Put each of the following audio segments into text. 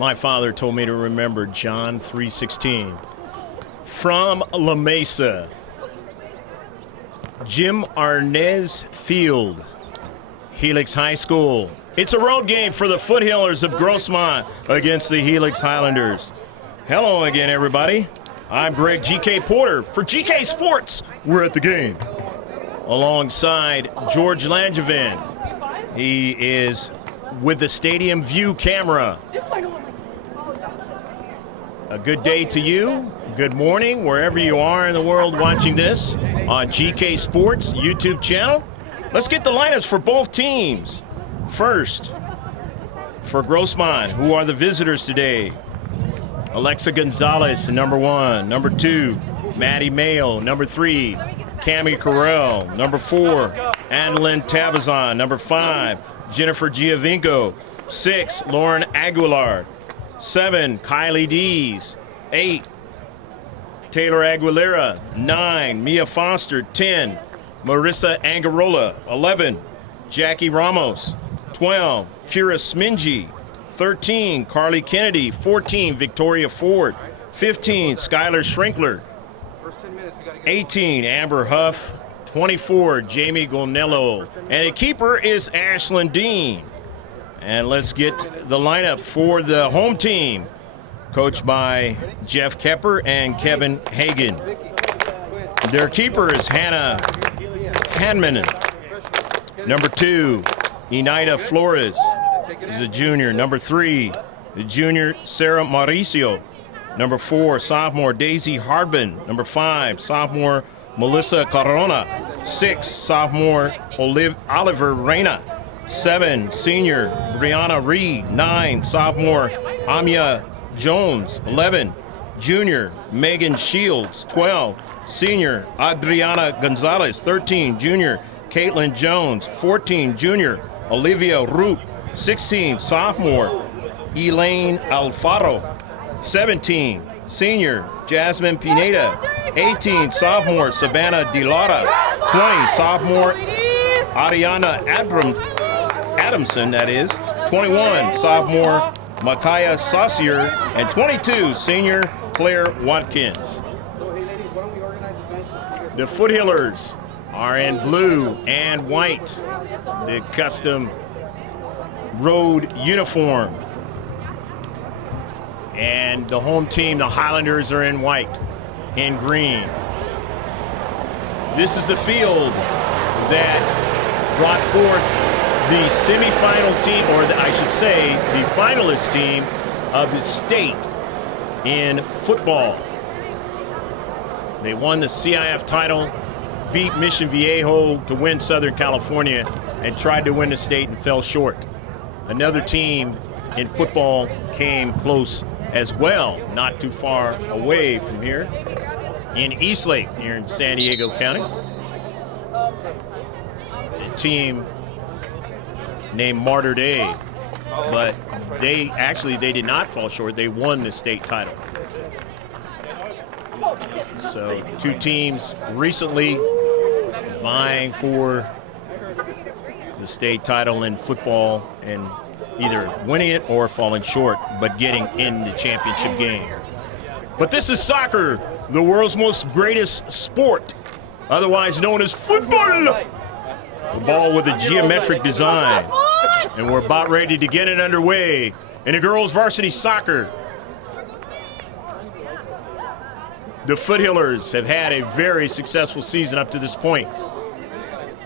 My father told me to remember John 3:16. From La Mesa, Jim Arnez Field, Helix High School. It's a road game for the Foothillers of Grossmont against the Helix Highlanders. Hello again, everybody. I'm Greg GK Porter for GK Sports. We're at the game. Alongside George Langevin. He is with the Stadium View camera. A good day to you. Good morning, wherever you are in the world watching this on GK Sports YouTube channel. Let's get the lineups for both teams. First, for Grossmont, who are the visitors today? Alexa Gonzalez, number 1. Number 2, Maddie Mayo. Number 3, Cami Carell. Number 4, Annalyn Tavazon. Number 5, Jennifer Giovinco. 6, Lauren Aguilar. 7, Kylie Dees. 8, Taylor Aguilera. 9, Mia Foster. 10, Marissa Angarola. 11, Jackie Ramos. 12, Kira Smingy. 13, Carly Kennedy. 14, Victoria Ford. 15, Skylar Schrinkler. 18, Amber Huff. 24, Jamie Gonello. And the keeper is Ashlyn Dean. And let's get the lineup for the home team, coached by Jeff Kepper and Kevin Hagan. Their keeper is Hannah Hanman. Number 2, Enaida Flores is a junior. Number 3, the junior Sarah Mauricio. Number 4, sophomore Daisy Hardman. Number 5, sophomore Melissa Corona. 6, sophomore Oliver Reyna. 7, senior Brianna Reed. 9, sophomore Amia Jones. 11, junior Megan Shields. 12, senior Adriana Gonzalez. 13, junior Caitlin Jones. 14, junior Olivia Root. 16, sophomore Elaine Alfaro. 17, senior Jasmine Pineda. 18, sophomore Savannah DeLara. 20, sophomore Ariana Adamson, that is. 21, sophomore Micaiah Saucier. And 22, senior Claire Watkins. The Foothillers are in blue and white, the custom road uniform. And the home team, the Highlanders, are in white and green. This is the field that brought forth the semifinal team, or I should say, the finalist team of the state in football. They won the CIF title, beat Mission Viejo to win Southern California, and tried to win the state and fell short. Another team in football came close as well, not too far away from here, in Eastlake, here in San Diego County. A team named Martyr Day, but they did not fall short. They won the state title. So 2 teams recently vying for the state title in football and either winning it or falling short, but getting in the championship game. But this is soccer, the world's most greatest sport, otherwise known as football. The ball with the geometric designs. And we're about ready to get it underway in the girls' varsity soccer. The Foothillers have had a very successful season up to this point,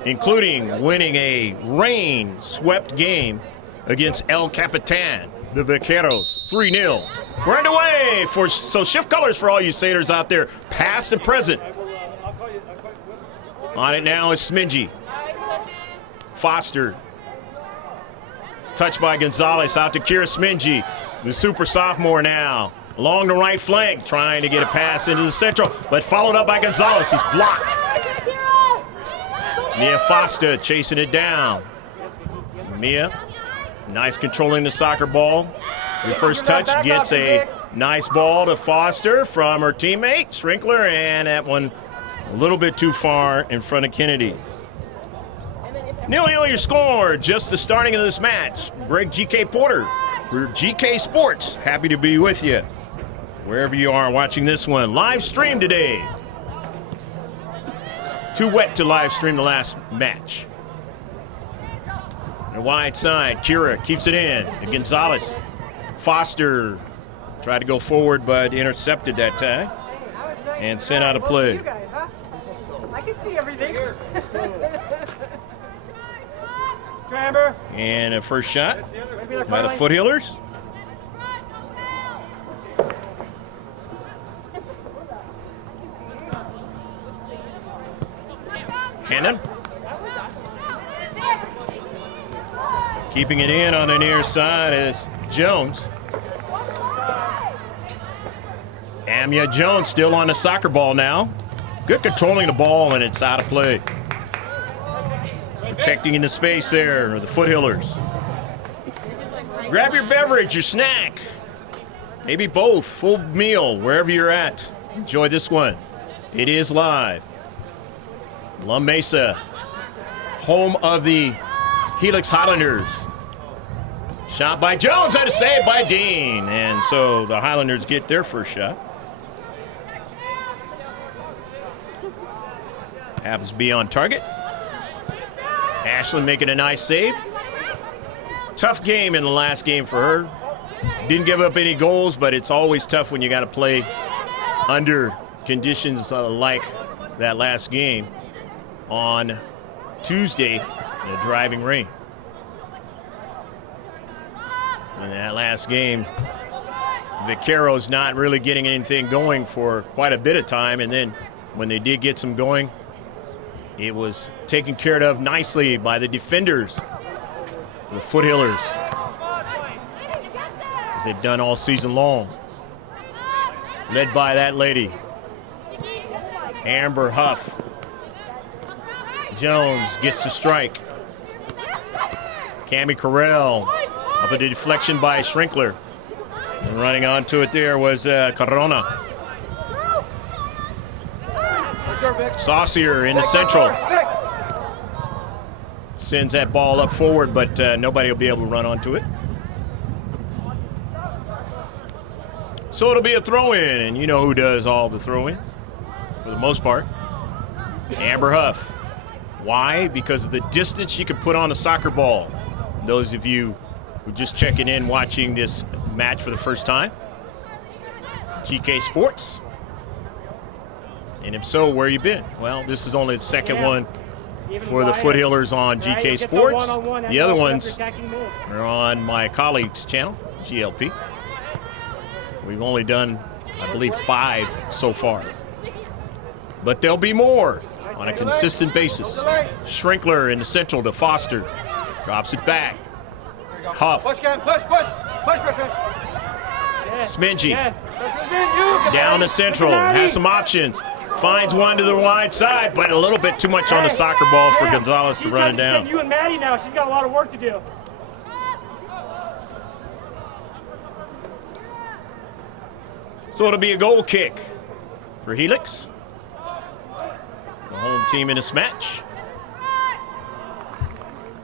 including winning a rain-swept game against El Capitan, the Vaqueros, 3-0. We're underway, so shift colors for all you sailors out there, past and present. On it now is Smingy. Foster. Touched by Gonzalez, out to Kira Smingy, the super sophomore now. Along the right flank, trying to get a pass into the central, but followed up by Gonzalez. He's blocked. Mia Foster chasing it down. Mia, nice controlling the soccer ball. The first touch gets a nice ball to Foster from her teammate, Schrinkler, and that one a little bit too far in front of Kennedy. 0-0 your score, just the starting of this match. Greg GK Porter We're GK Sports. Happy to be with you wherever you are watching this one. Live stream today. Too wet to live stream the last match. The wide side, Kira keeps it in. And Gonzalez. Foster tried to go forward but intercepted that time and sent out a play. I can see everything. And a first shot by the Foothillers. Hannon. Keeping it in on the near side is Jones. Amia Jones still on the soccer ball now. Good controlling the ball, and it's out of play. Protecting in the space there, the Foothillers. Grab your beverage, your snack. Maybe both, full meal, wherever you're at. Enjoy this one. It is live. La Mesa, home of the Helix Highlanders. Shot by Jones, had to save by Dean. And so the Highlanders get their first shot. Happens to be on target. Ashlyn making a nice save. Tough game in the last game for her. Didn't give up any goals, but it's always tough when you got to play under conditions like that last game on Tuesday in the driving rain. In that last game, Vaqueros not really getting anything going for quite a bit of time, and then when they did get some going, it was taken care of nicely by the defenders, the Foothillers, as they've done all season long. Led by that lady, Amber Huff. Jones gets the strike. Cami Carell up at the deflection by Schrinkler. And running onto it there was Corona. Saucier in the central. Sends that ball up forward, but nobody will be able to run onto it. So it'll be a throw-in, and you know who does all the throw-ins for the most part. Amber Huff. Why? Because of the distance she could put on the soccer ball. Those of you who are just checking in watching this match for the first time, GK Sports. And if so, where you been? Well, this is only the second one for the Foothillers on GK Sports. The other ones are on my colleague's channel, GLP. We've only done, I believe, 5 so far. But there'll be more on a consistent basis. Schrinkler in the central to Foster. Drops it back. Huff. Push, Smingy. Down the central. Has some options. Finds one to the wide side, but a little bit too much on the soccer ball for Gonzalez to run it down. You and Maddie now. She's got a lot of work to do. So it'll be a goal kick for Helix, the home team in this match.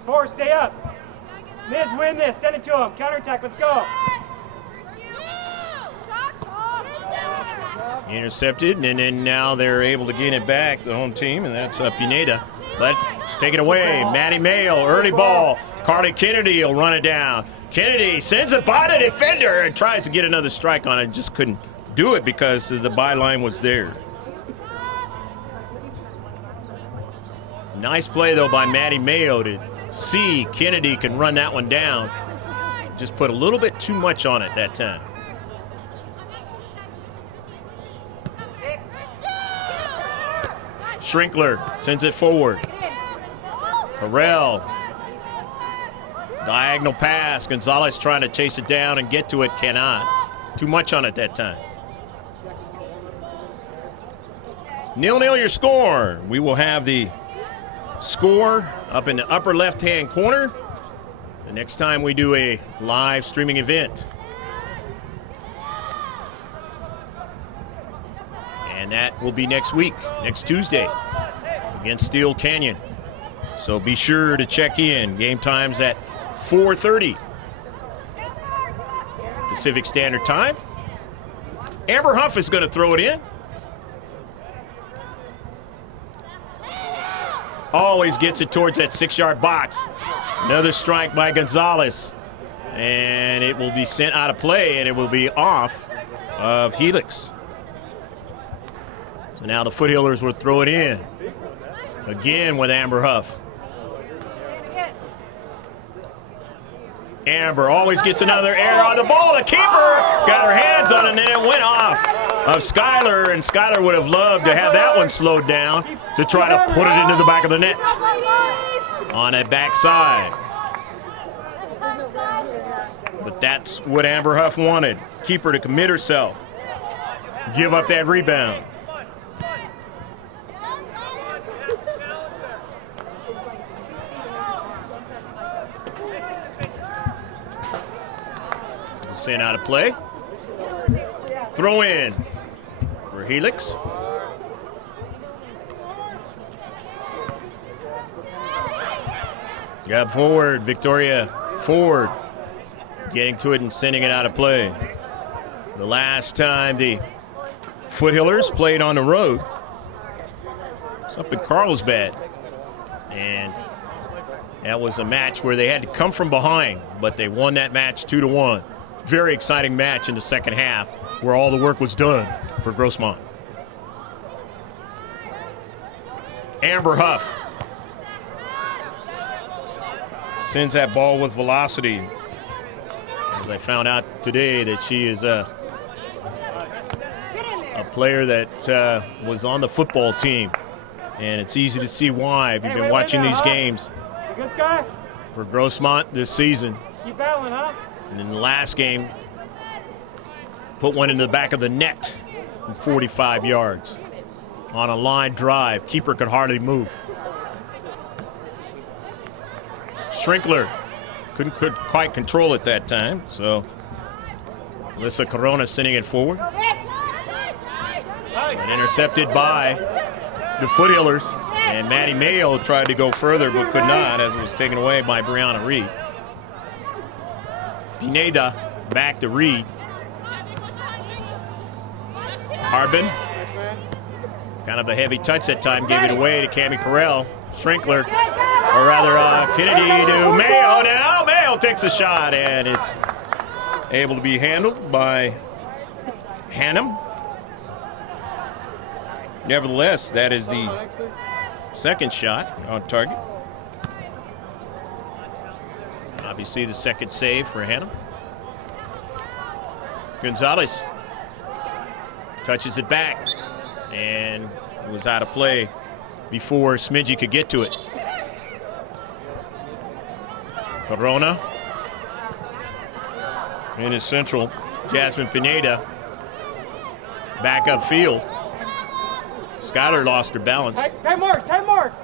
Four, stay up. Miz, win this. Send it to him. Counterattack. Let's go. Intercepted, and then now they're able to gain it back, the home team, and that's Pineda. But it's taken away. Maddie Mayo, early ball. Carly Kennedy will run it down. Kennedy sends it by the defender and tries to get another strike on it. Just couldn't do it because the byline was there. Nice play, though, by Maddie Mayo to see Kennedy can run that one down. Just put a little bit too much on it that time. Schrinkler sends it forward. Carell. Diagonal pass. Gonzalez trying to chase it down and get to it. Cannot. Too much on it that time. 0-0 your score. We will have the score up in the upper left-hand corner the next time we do a live streaming event. And that will be next week, next Tuesday, against Steel Canyon. So be sure to check in. Game time's at 4:30. Pacific Standard Time. Amber Huff is going to throw it in. Always gets it towards that 6-yard box. Another strike by Gonzalez. And it will be sent out of play, and it will be off of Helix. So now the Foothillers will throw it in. Again with Amber Huff. Amber always gets another error on the ball. The keeper got her hands on it, and then it went off of Skylar, and Skylar would have loved to have that one slowed down to try to put it into the back of the net on that backside. But that's what Amber Huff wanted. Keeper to commit herself. Give up that rebound. Sent out of play. Throw in for Helix. Got forward, Victoria Ford getting to it and sending it out of play. The last time the Foothillers played on the road, it's up in Carlsbad, and that was a match where they had to come from behind, but they won that match 2-1. Very exciting match in the second half where all the work was done for Grossmont. Amber Huff sends that ball with velocity. As I found out today that she is a player that was on the football team. And it's easy to see why if you've been watching these games for Grossmont this season. Keep battling, huh? And in the last game, put one into the back of the net from 45 yards on a line drive. Keeper could hardly move. Schrinkler couldn't quite control it that time, so Alyssa Corona sending it forward. But intercepted by the Foothillers, and Maddie Mayo tried to go further but could not as it was taken away by Brianna Reed. Pineda back to Reed. Harbin, kind of a heavy touch that time, gave it away to Cammie Carell. Schrinkler, or rather Kennedy to Mayo. Now Mayo takes a shot, and it's able to be handled by Hannum. Nevertheless, that is the second shot on target. Obviously the second save for Hannum. Gonzalez touches it back, and it was out of play before Smidgy could get to it. Corona in his central. Jasmine Pineda back upfield. Skylar lost her balance. Time marks, time marks.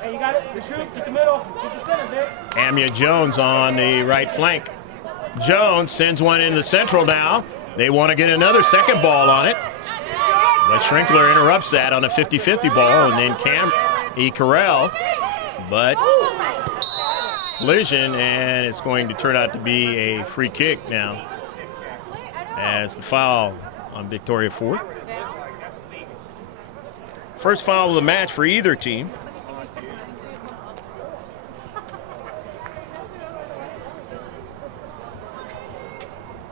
Hey, you got it. Get scoop, get the middle. Get your center, Vic. Amia Jones on the right flank. Jones sends one into the central now. They want to get another second ball on it. But Schrinkler interrupts that on a 50-50 ball, and then Cammie Carell. But collision, and it's going to turn out to be a free kick now as the foul on Victoria Ford. First foul of the match for either team.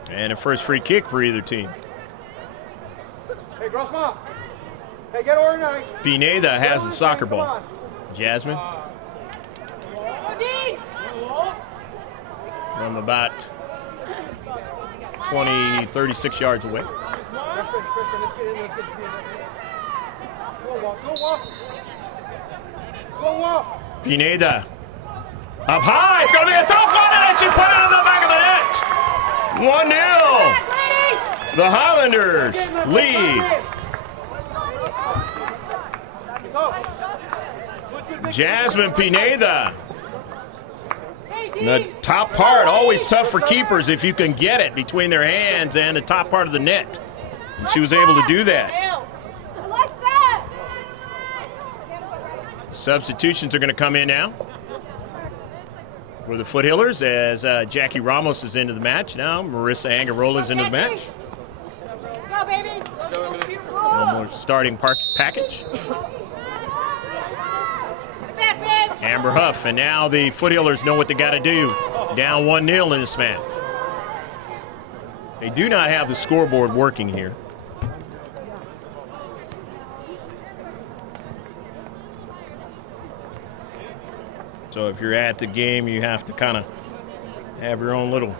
And a first free kick for either team. Hey, Grossmont. Hey, get organized. Pineda has the soccer ball. Jasmine. From about 20, 36 yards away. Freshman, let's get in. Slow walk. Pineda. Up high. It's going to be a tough one, and then she put it in the back of the net. 1-0. The Highlanders lead. Jasmine Pineda. The top part, always tough for keepers if you can get it between their hands and the top part of the net. And she was able to do that. Substitutions are going to come in now. for the Foothillers as Jackie Ramos is into the match now. Marissa Angarola is into the match. Go, baby. No more starting package. Amber Huff, and now the Foothillers know what they got to do. Down 1-0 in this match. They do not have the scoreboard working here. So if you're at the game, you have to kind of have your own little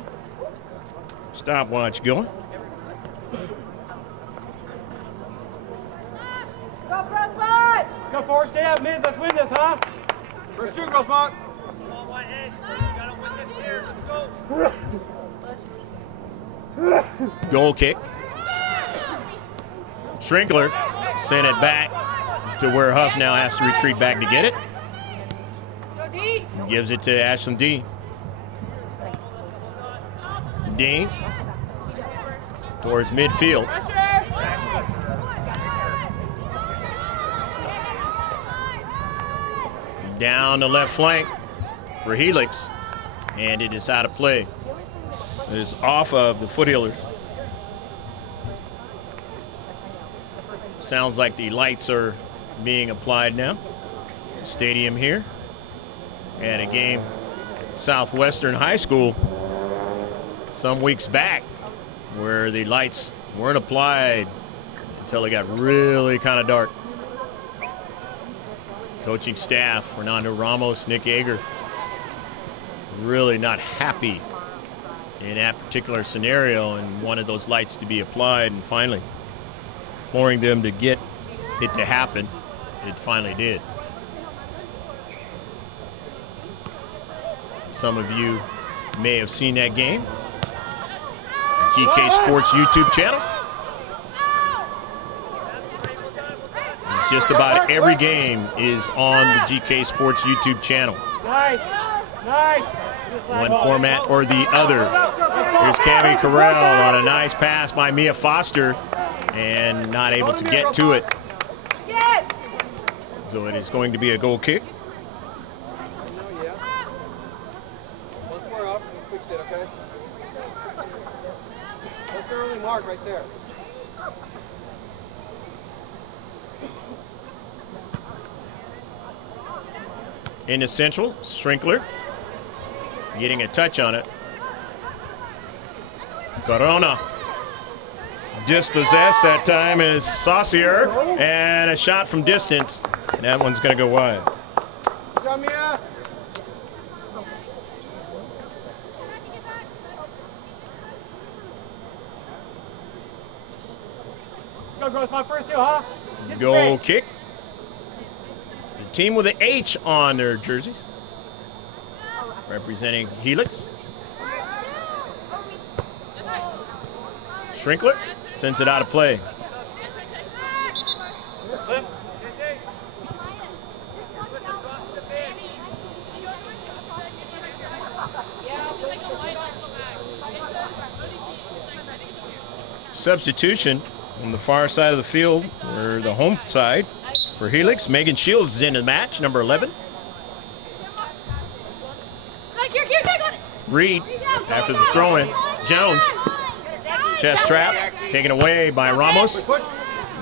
stopwatch going. Go, Grossmont. Go forward, stay up, Miz. Let's win this, huh? First shoot, Grossmont. Goal kick. Schrinkler sent it back to where Huff now has to retreat back to get it. Go, D. Gives it to Ashlyn D. D towards midfield. Down the left flank for Helix, and it is out of play. It is off of the Foothillers. Sounds like the lights are being applied now. Stadium here. And a game, Southwestern High School, some weeks back, where the lights weren't applied until it got really kind of dark. Coaching staff, Fernando Ramos, Nick Yeager, really not happy in that particular scenario and wanted those lights to be applied, and finally imploring them to get it to happen. It finally did. Some of you may have seen that game. GK Sports YouTube channel. It's just about every game is on the GK Sports YouTube channel. Nice. Nice. One format or the other. Here's Cami Carell on a nice pass by Mia Foster and not able to get to it. So it is going to be a goal kick. Once we're up, we'll fix it, okay? That's the early mark right there. Into central, Schrinkler getting a touch on it. Corona dispossessed that time is Saucier, and a shot from distance. And that one's going to go wide. Good job, Mia. Go, Grossmont. First two, huh? Hit the Goal face. kick. The team with an H on their jerseys, representing Helix. Schrinkler sends it out of play. Substitution on the far side of the field, or the home side, for Helix. Megan Shields is into the match, number 11. Reed, after the throw-in. Jones, chest trap, taken away by Ramos.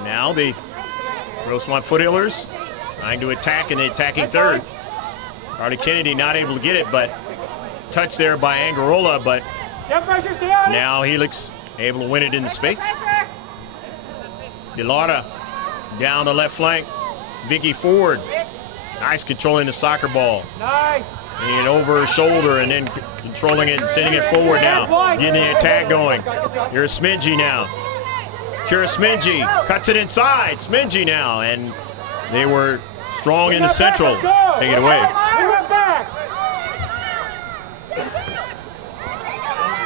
Now the Grossmont Foothillers trying to attack in the attacking third. Carly Kennedy not able to get it, but touched there by Angarola, but Get pressure, stay on it. now Helix able to win it into space. DeLauda down the left flank. Vicky Ford, nice controlling the soccer ball. Nice. And over her shoulder and then controlling it and sending it forward now. Getting the attack going. Here's Smidgy now. Kira Smidgy cuts it inside. Smidgy now. And they were strong in the central. Take it away. We went back.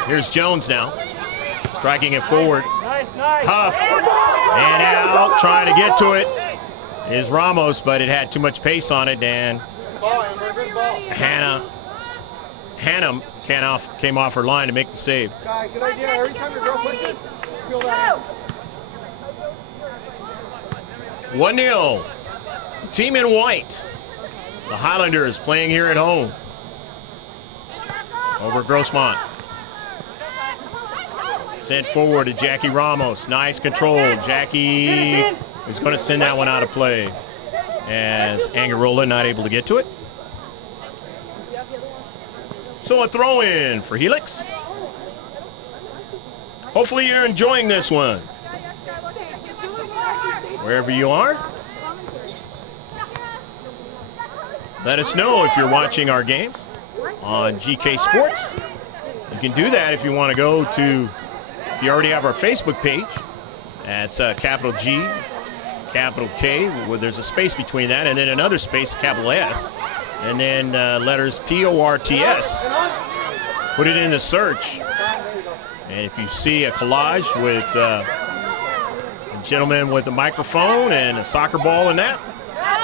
Here's Jones now. Striking it forward. Nice, nice. Huff. And out trying to get to it is Ramos, but it had too much pace on it. And Ball, Amber, good ball. Hannah came off her line to make the save. Guy, good idea. Every time your girl pushes, feel that. 1-0. Team in white. The Highlanders playing here at home. over Grossmont. Sent forward to Jackie Ramos. Nice control. Jackie is going to send that one out of play as Angarola not able to get to it. So a throw in for Helix. Hopefully you're enjoying this one. Wherever you are, let us know if you're watching our games on GK Sports. You can do that if you want to go to, if you already have our Facebook page. That's capital G, capital K, where there's a space between that, and then another space, capital S, and then letters PORTS. Put it in the search. And if you see a collage with a gentleman with a microphone and a soccer ball in that,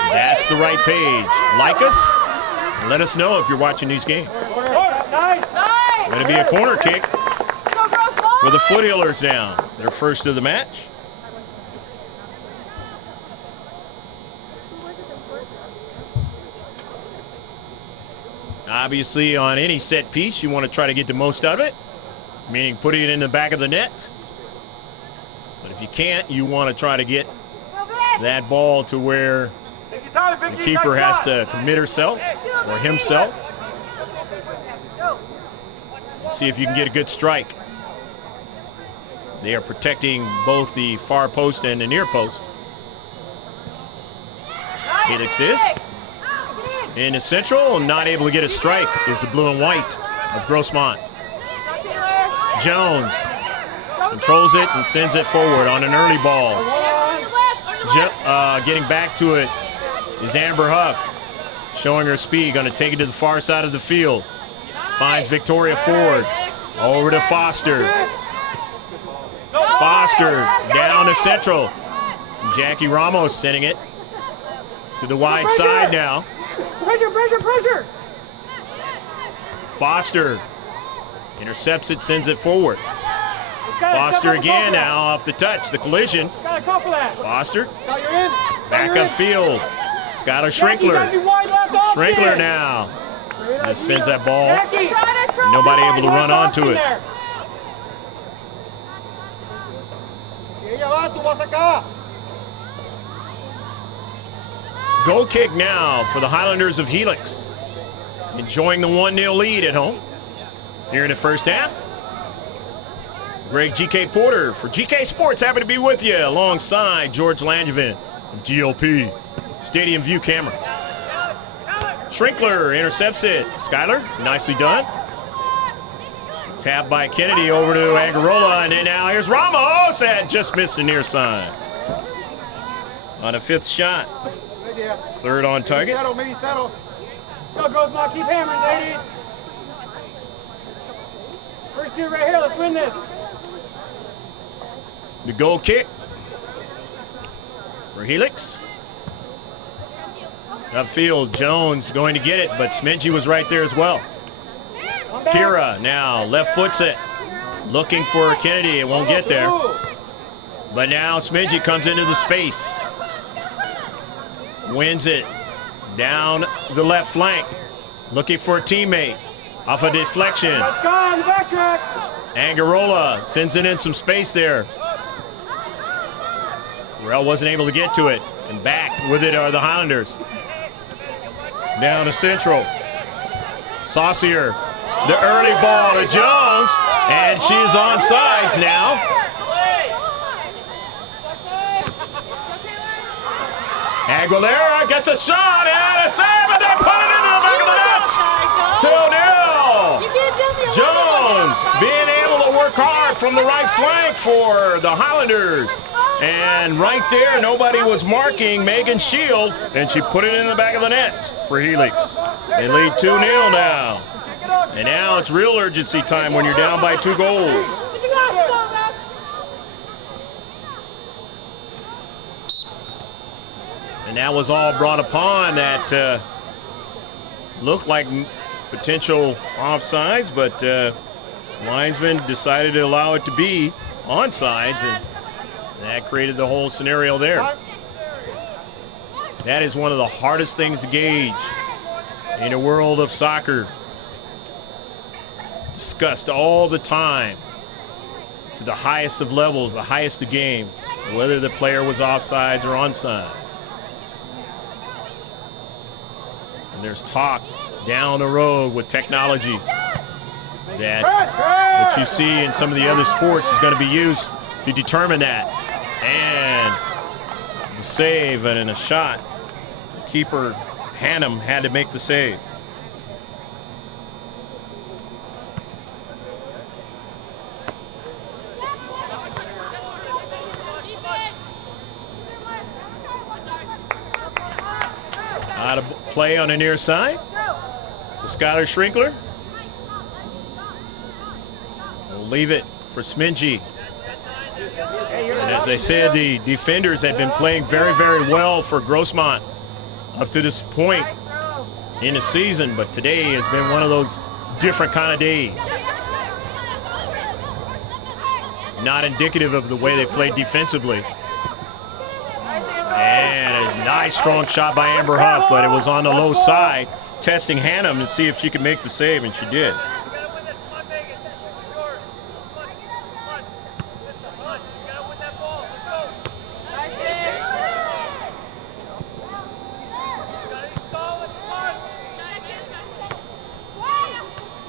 that's the right page. Like us, and let us know if you're watching these games. Going to be a corner kick for the Foot Healers now. Their first of the match. Obviously, on any set piece, you want to try to get the most out of it, meaning putting it in the back of the net. But if you can't, you want to try to get that ball to where the keeper has to commit herself or himself. See if you can get a good strike. They are protecting both the far post and the near post. Helix is in the central, not able to get a strike is the blue and white of Grossmont. Jones controls it and sends it forward on an early ball. Getting back to it is Amber Huff, showing her speed, going to take it to the far side of the field. Finds Victoria Ford, over to Foster. Foster down to central. Jackie Ramos sending it to the wide side now. Pressure! Foster intercepts it, sends it forward. Foster again now off the touch, the collision. Foster back upfield. Skylar Schrinkler. Schrinkler now. Just sends that ball. Nobody able to run onto it. Goal kick now for the Highlanders of Helix. Enjoying the 1-0 lead at home here in the first half. Greg GK Porter for GK Sports, happy to be with you alongside George Langevin of GLP Stadium View Camera. Schrinkler intercepts it. Skylar, nicely done. Tap by Kennedy over to Angarola, and then now here's Ramos, and just missed the near side. On a fifth shot. Third on target. Go, Grossmont, keep hammering, ladies. First two right here, let's win this. The goal kick for Helix. Upfield, Jones going to get it, but Smidgey was right there as well. Kira now left foots it. Looking for Kennedy, it won't get there. But now Smidgey comes into the space. Wins it down the left flank. Looking for a teammate. Off a deflection. Angarola sends it in some space there. Rell wasn't able to get to it. And back with it are the Highlanders. Down to central. Saucier. The early ball to Jones. And she's on sides now. Aguilera gets a shot and a save, and they put it into the back of the net. 2-0. Jones being able to work hard from the right flank for the Highlanders. And right there, nobody was marking Megan Shield, and she put it in the back of the net for Helix. They lead 2-0 now. And now it's real urgency time when you're down by 2 goals. And that was all brought upon that looked like potential offsides, but linesman decided to allow it to be onsides, and that created the whole scenario there. That is one of the hardest things to gauge in the world of soccer. discussed all the time to the highest of levels, the highest of games, whether the player was offsides or onside. And there's talk down the road with technology that what you see in some of the other sports is going to be used to determine that. And the save and a shot, the keeper Hannum had to make the save. Out of play on the near side. So Skylar Schrinkler will leave it for Smingy. And as I said, the defenders have been playing very, very well for Grossmont up to this point in the season, but today has been one of those different kind of days. Not indicative of the way they played defensively. And a nice strong shot by Amber Huff, but it was on the low side, testing Hannum to see if she could make the save, and she did.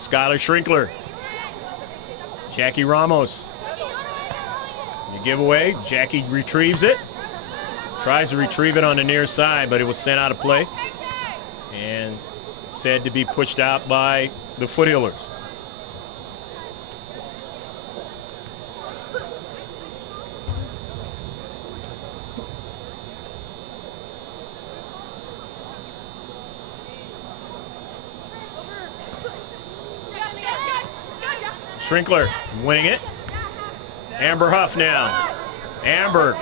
Skylar Schrinkler. Jackie Ramos. The giveaway. Jackie retrieves it. Tries to retrieve it on the near side, but it was sent out of play and said to be pushed out by the Foothillers. Schrinkler winning it. Amber Huff now. Amber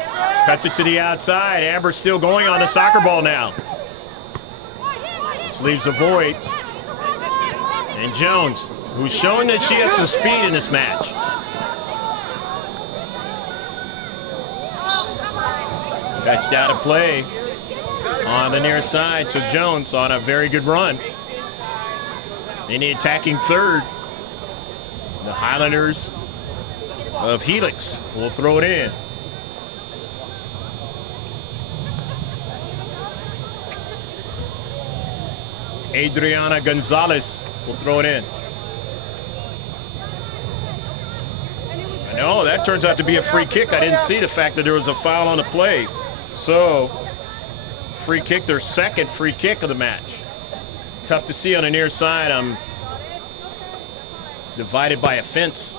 cuts it to the outside. Amber still going on the soccer ball now. Which leaves a void. And Jones, who's showing that she has some speed in this match. Touched out of play on the near side. So Jones on a very good run. In the attacking third, the Highlanders of Helix will throw it in. Adriana Gonzalez will throw it in. No, that turns out to be a free kick. I didn't see the fact that there was a foul on the play. So, free kick, their second free kick of the match. Tough to see on the near side. I'm divided by a fence.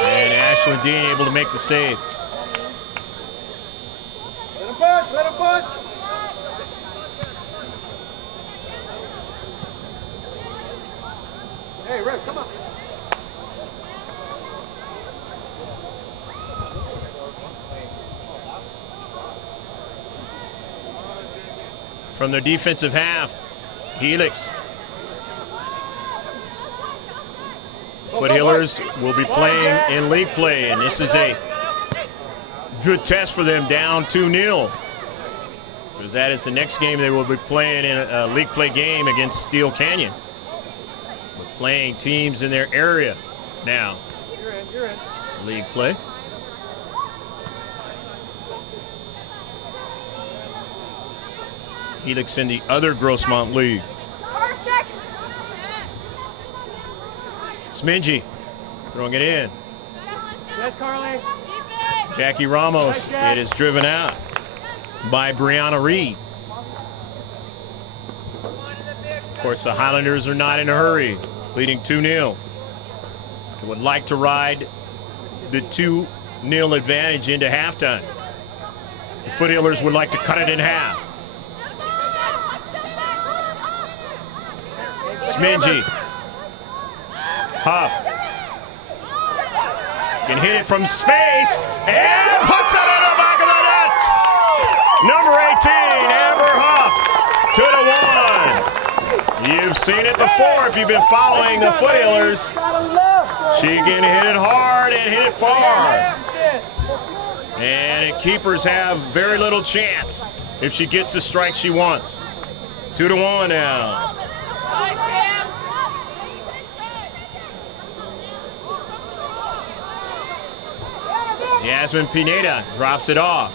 And Ashlyn Dean able to make the save. Let him push, let him push. Hey, Rev, come on. From their defensive half, Helix. Foothillers will be playing in league play, and this is a good test for them, down 2-0. Because that is the next game they will be playing in a league play game against Steel Canyon. We're playing teams in their area now. You're in. League play. Helix in the other Grossmont League. Smingy throwing it in. Yes, Carly. Jackie Ramos. It is driven out by Brianna Reed. Of course, the Highlanders are not in a hurry, leading 2-0. They would like to ride the 2-0 advantage into halftime. The Foothillers would like to cut it in half. Smingy. Huff can hit it from space and puts it in the back of the net. Number 18, Amber Huff, 2-1. You've seen it before if you've been following the Foothillers. She can hit it hard and hit it far. And keepers have very little chance if she gets the strike she wants. 2-1 now. Yasmin Pineda drops it off.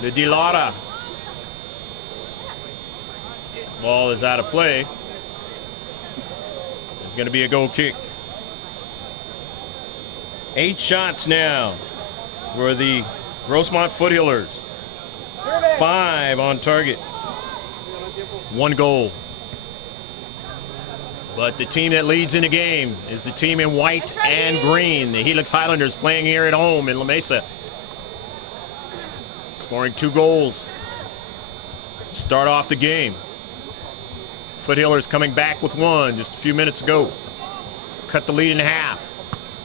The Dilara. Ball is out of play. It's going to be a goal kick. 8 shots now for the Grossmont Foothillers. 5 on target. 1 goal. But the team that leads in the game is the team in white and green. The Helix Highlanders playing here at home in La Mesa. Scoring 2 goals. Start off the game. Foothillers coming back with 1 just a few minutes ago. Cut the lead in half.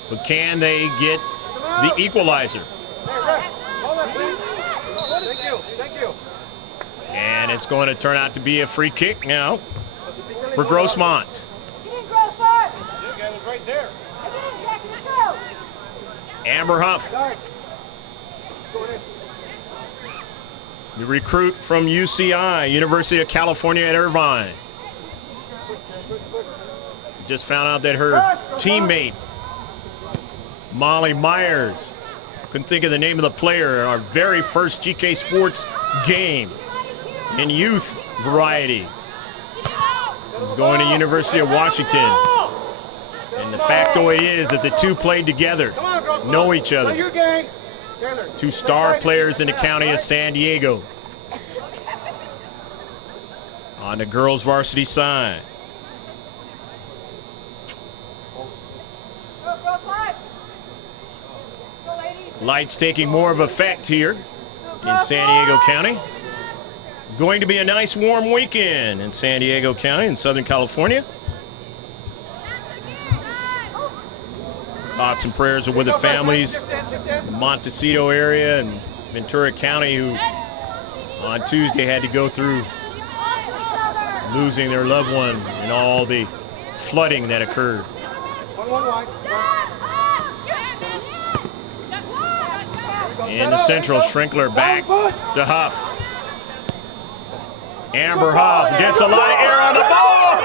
But can they get the equalizer? Thank you. And it's going to turn out to be a free kick now for Grossmont. Amber Huff, the recruit from UCI, University of California at Irvine. Just found out that her teammate, Molly Myers, couldn't think of the name of the player in our very first GK Sports game in youth variety. Is going to University of Washington. And the factoid is that the two played together, know each other. 2 star players in the county of San Diego. On the girls' varsity side. Lights taking more of effect here in San Diego County. Going to be a nice warm weekend in San Diego County in Southern California. Thoughts and prayers are with the families in the Montecito area and Ventura County who on Tuesday had to go through losing their loved one in all the flooding that occurred. 1 wide. In the central, Schrinkler back to Huff. Amber Huff gets a lot of air on the ball.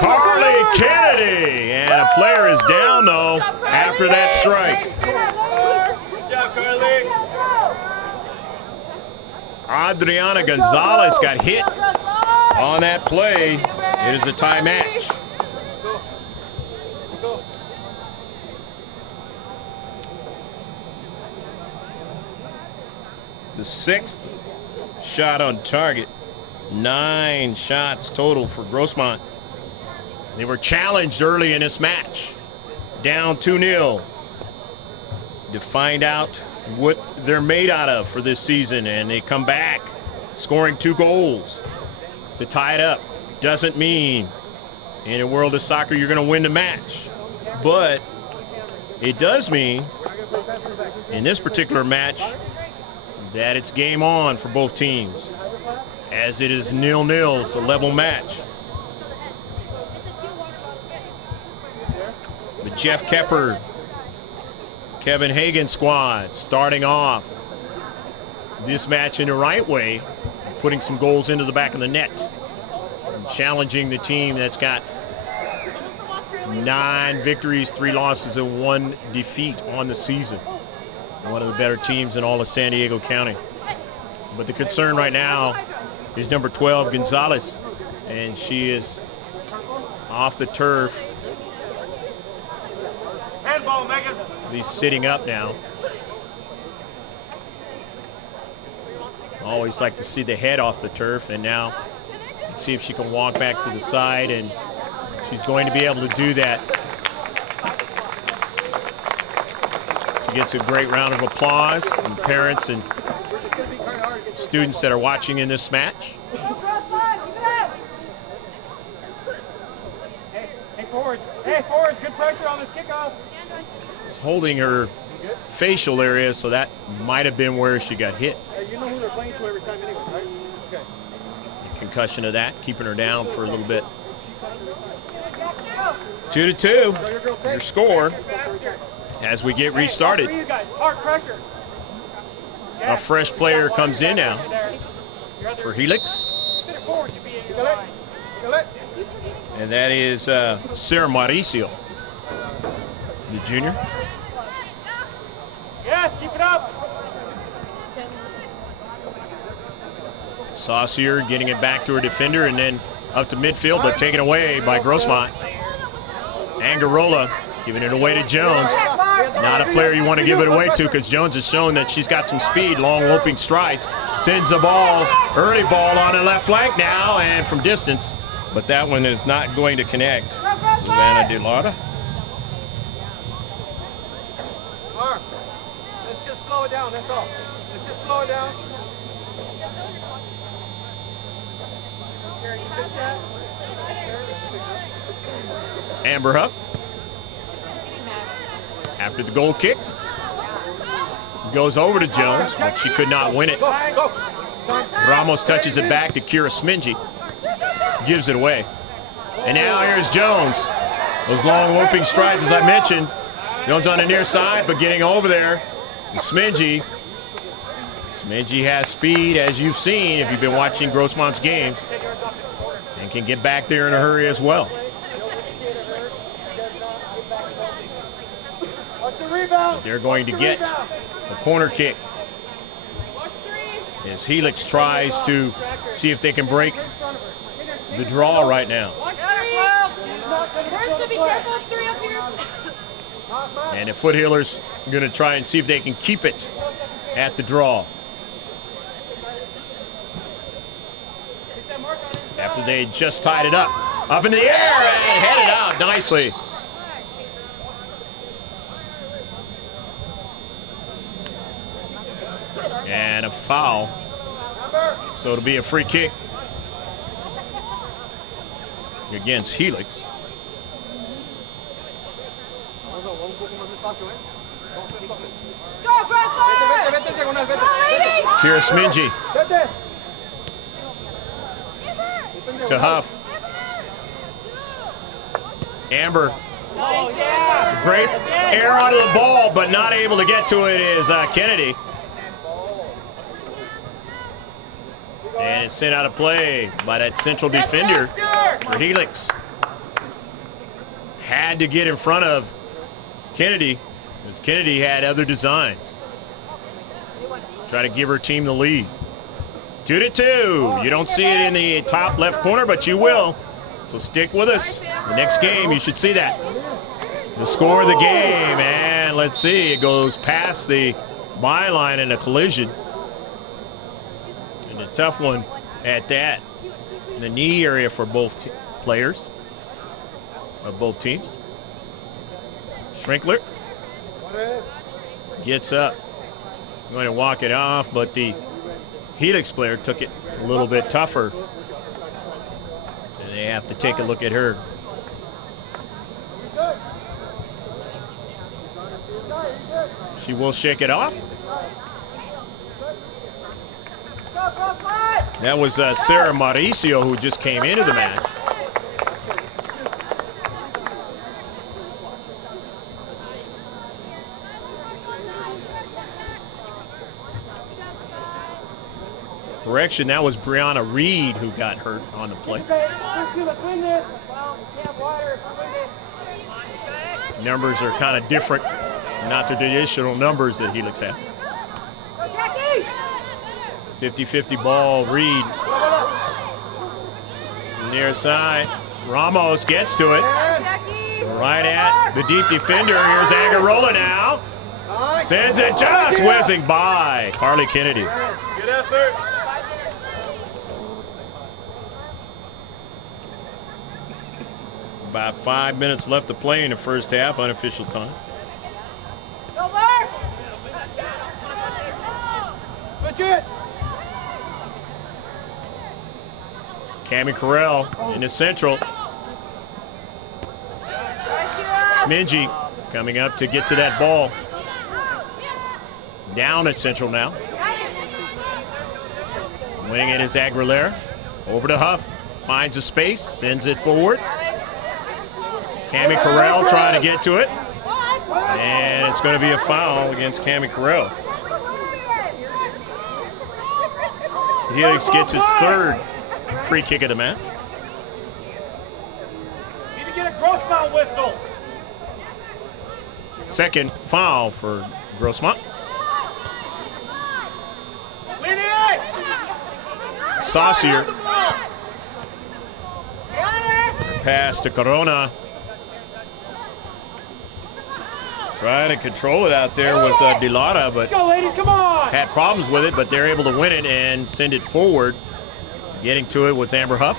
Carly Kennedy. And a player is down, though, after that strike. Good job, Carly. Adriana Gonzalez got hit on that play. It is a tie match. The 6th shot on target. 9 shots total for Grossmont. They were challenged early in this match. Down 2-0 to find out what they're made out of for this season, and they come back scoring 2 goals to tie it up. Doesn't mean in a world of soccer you're going to win the match, but it does mean in this particular match that it's game on for both teams, as it is 0-0. It's a level match. The Jeff Kepper, Kevin Hagen squad starting off this match in the right way, putting some goals into the back of the net, and challenging the team that's got 9 victories, 3 losses, and 1 defeat on the season. One of the better teams in all of San Diego County. But the concern right now is number 12, Gonzalez, and she is off the turf. Handball, Megan. He's sitting up now. Always like to see the head off the turf, and now let's see if she can walk back to the side, and she's going to be able to do that. She gets a great round of applause from parents and students that are watching in this match. Hey, forwards, good pressure on this kickoff. It's holding her facial area, so that might have been where she got hit. Hey, you know who they're playing to every time anyway, right? Okay. Concussion of that, keeping her down for a little bit. 2-2, your score as we get restarted. For you guys, hard pressure. A fresh player comes in now. for Helix. Center forward should be in your line. And that is Sarah Mauricio, the junior. Yes, keep it up. Saucier getting it back to her defender and then up to midfield, but taken away by Grossmont. Angarola giving it away to Jones. Not a player you want to give it away to because Jones has shown that she's got some speed, long loping strides. Sends the ball, early ball on the left flank now and from distance, but that one is not going to connect. Savannah DeLauda. Mark, let's just slow it down, that's all. Let's just slow it down. Amber Huff, after the goal kick, goes over to Jones, but she could not win it. Ramos touches it back to Kira Smingy, gives it away. And now here's Jones. Those long looping strides, as I mentioned. Jones on the near side, but getting over there. And Smingy has speed, as you've seen if you've been watching Grossmont's games, and can get back there in a hurry as well. But they're going to get a corner kick as Helix tries to see if they can break the draw right now. And the Foothillers are going to try and see if they can keep it at the draw. After they just tied it up in the air and headed out nicely. And a foul. So it'll be a free kick against Helix. Kira Smingy to Huff. Amber. Great air onto the ball, but not able to get to it is Kennedy. And it's sent out of play by that central defender for Helix. Had to get in front of Kennedy, because Kennedy had other designs. Try to give her team the lead. 2-2. You don't see it in the top left corner, but you will. So stick with us. The next game, you should see that. The score of the game, and let's see, it goes past the byline in a collision. And a tough one at that. In the knee area for both players of both teams. Schrinkler gets up. Going to walk it off, but the Helix player took it a little bit tougher. And they have to take a look at her. She will shake it off. That was Sarah Mauricio who just came into the match. Correction, that was Brianna Reed who got hurt on the play. Numbers are kind of different, not the traditional numbers that Helix have. 50-50 ball, Reed. Near side, Ramos gets to it. Right at the deep defender, here's Agarola now. Sends it just whizzing by Carly Kennedy. Good effort. About 5 minutes left to play in the first half, unofficial time. Cami Carell in the central. Smingy coming up to get to that ball. Down at central now. Winning it is Aguilera. Over to Huff. Finds a space, sends it forward. Cami Carell trying to get to it. And it's going to be a foul against Cami Carell. Helix gets his third free kick of the match. Need to get a Grossmont whistle. Second foul for Grossmont. Win it! Saucier. Pass to Corona. Trying to control it out there was Delara, but Let's go, ladies, come on! had problems with it, but they're able to win it and send it forward. Getting to it was Amber Huff.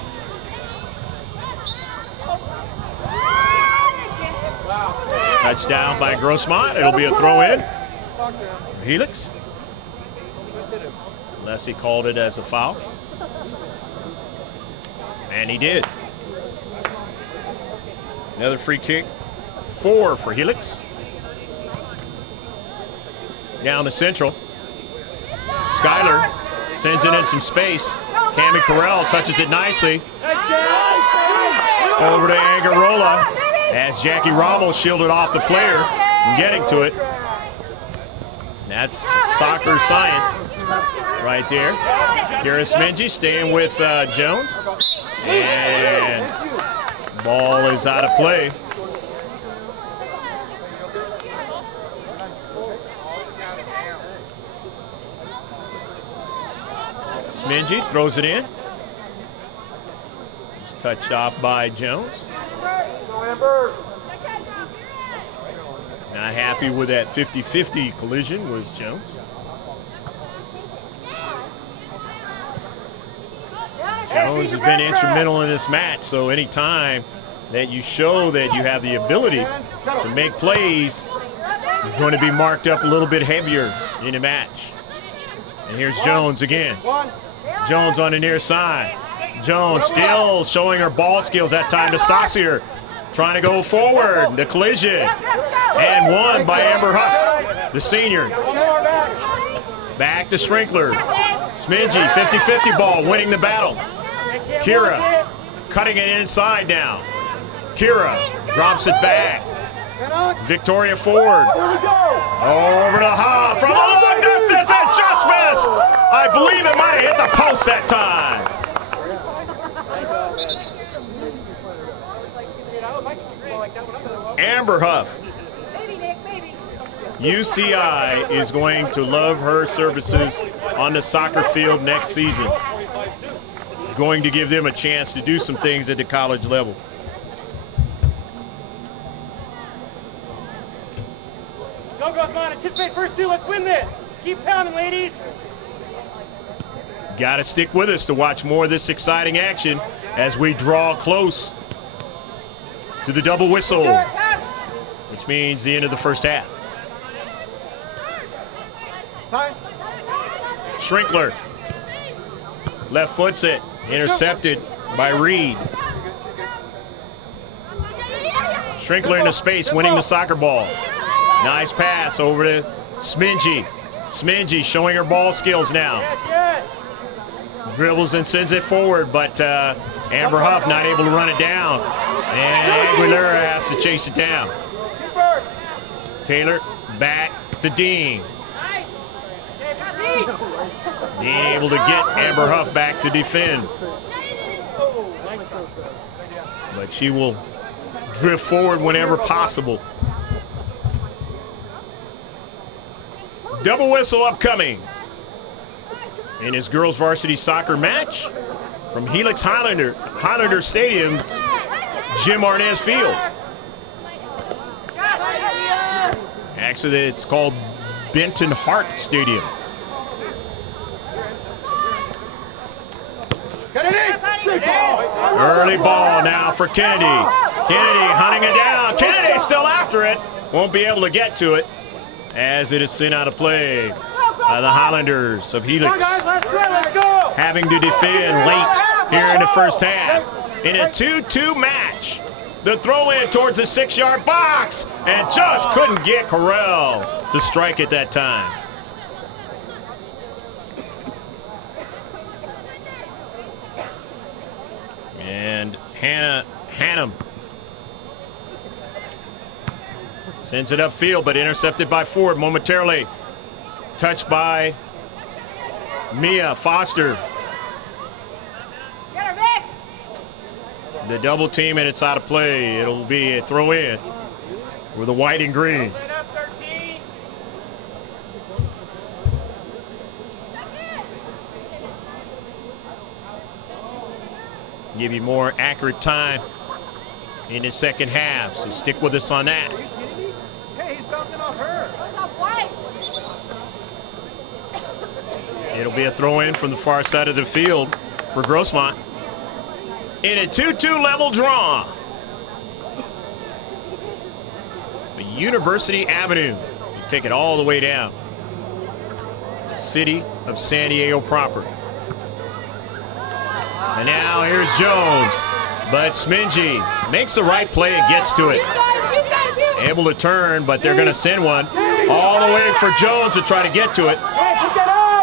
Touchdown by Grossmont. It'll be a throw in. Helix. Unless he called it as a foul. And he did. Another free kick. 4 for Helix. Down to Central. Skyler sends it in some space. Cami Carell touches it nicely. Over to Angarola as Jackie Ramos shielded off the player from getting to it. That's soccer science right there. Kira Smingy staying with Jones. And ball is out of play. Smingy throws it in. Just touched off by Jones. Not happy with that 50-50 collision was Jones. Jones has been instrumental in this match, so anytime that you show that you have the ability to make plays, you're going to be marked up a little bit heavier in a match. And here's Jones again. Jones on the near side. Jones still showing her ball skills that time to Saucier. Trying to go forward. The collision. And won by Amber Huff, the senior. Back to Schrinkler. Smingy, 50-50 ball, winning the battle. Kira cutting it inside now. Kira drops it back. Victoria Ford. Over to Ha from a long distance and just missed. I believe it might have hit the post that time. Amber Huff. UCI is going to love her services on the soccer field next season. Going to give them a chance to do some things at the college level. Go, Grossmont, anticipate first two, let's win this. Keep pounding, ladies. Got to stick with us to watch more of this exciting action as we draw close to the double whistle, which means the end of the first half. Schrinkler left foots it, intercepted by Reed. Schrinkler into space, winning the soccer ball. Nice pass over to Smingy. Smingy showing her ball skills now. Dribbles and sends it forward, but Amber Huff not able to run it down. And Aguilera has to chase it down. Taylor back to Dean. Dean able to get Amber Huff back to defend. But she will drift forward whenever possible. Double whistle upcoming in his girls varsity soccer match from Helix Highlander Stadium's Jim Arnaz Field. Actually, it's called Benton Hart Stadium. Early ball now for Kennedy. Kennedy hunting it down. Kennedy still after it. Won't be able to get to it as it is sent out of play by the Highlanders of Helix. Having to defend late here in the first half. In a 2-2 match. The throw in towards the 6-yard box and just couldn't get Carell to strike at that time. And Hannum sends it upfield, but intercepted by Ford momentarily. Touched by Mia Foster. The double team, and it's out of play. It'll be a throw in with the white and green. Clean up 13. Give you more accurate time in the second half, so stick with us on that. Hey, he's bouncing off her. It'll be a throw in from the far side of the field for Grossmont in a 2-2 level draw. University Avenue. You take it all the way down. City of San Diego proper. And now here's Jones. But Smingy makes the right play and gets to it. Able to turn, but they're going to send one all the way for Jones to try to get to it.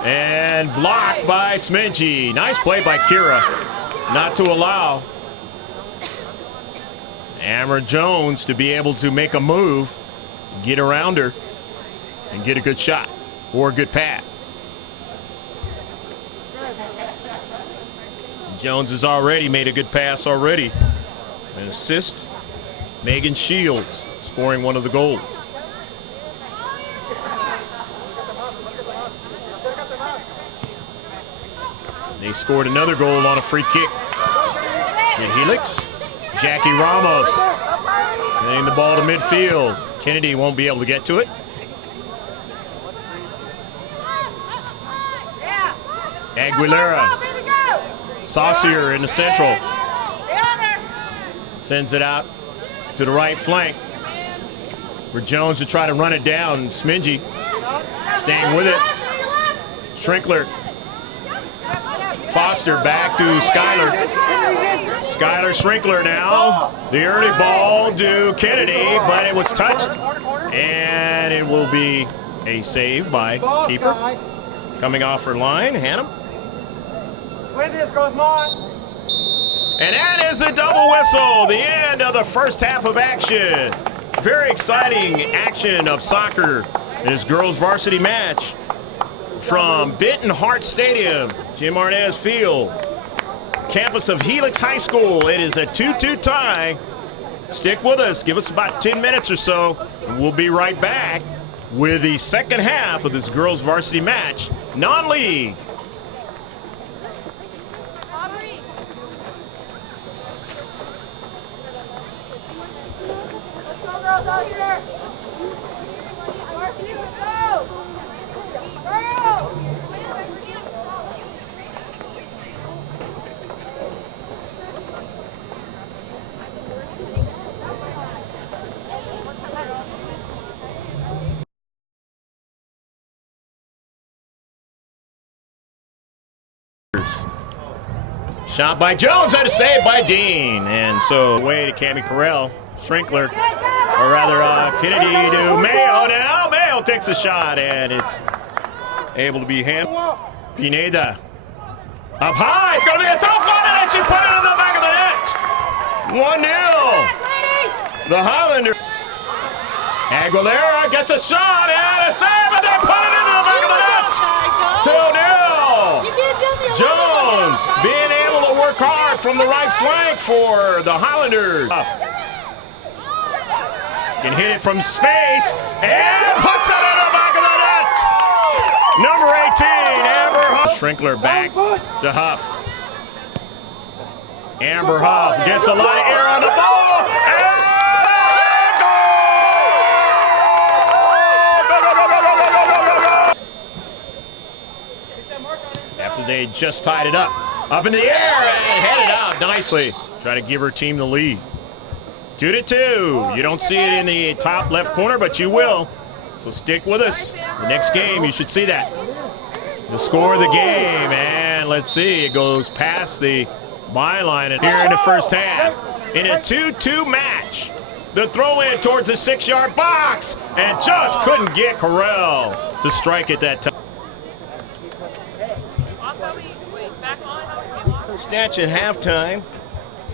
And blocked by Smingy. Nice play by Kira not to allow Amber Jones to be able to make a move, get around her, and get a good shot or a good pass. Jones has already made a good pass already. An assist, Megan Shields scoring one of the goals. They scored another goal on a free kick. And Helix, Jackie Ramos getting the ball to midfield. Kennedy won't be able to get to it. Aguilera, Saucier in the central. Sends it out to the right flank for Jones to try to run it down. Smingy staying with it. Shrinkler. Foster back to Skyler. Skyler Shrinkler now. The early ball to Kennedy, but it was touched. And it will be a save by keeper. Coming off her line, Hannah. Win this, Grossmont. And that is the double whistle, the end of the first half of action. Very exciting action of soccer in this girls varsity match from Benton Hart Stadium, Jim Arnaz Field, campus of Helix High School. It is a 2-2 tie. Stick with us, give us about 10 minutes or so, and we'll be right back with the second half of this girls varsity match, non-league. Shot by Jones and a save by Dean. And so away to Cammie Carell, Shrinkler, or rather Kennedy to Mayo now. Mayo takes a shot and it's able to be handled. Pineda up high. It's going to be a tough one and she put it in the back of the net. 1-0. The Highlanders. Aguilera gets a shot and a save, and they put it into the back of the net. 2-0. Jones being able to work hard from the right flank for the Highlanders. Can hit it from space and puts it in the back of the net. Number 18, Amber Huff. Shrinkler back to Huff. Amber Huff gets a lot of air on the ball. And after they just tied it up in the air and headed out nicely. Try to give her team the lead. 2-2. You don't see it in the top left corner, but you will. So stick with us. The next game, you should see that. The score of the game, and let's see, it goes past the byline here in the first half. In a 2-2 match, the throw in towards the 6-yard box, and just couldn't get Carell to strike at that time. Stats at halftime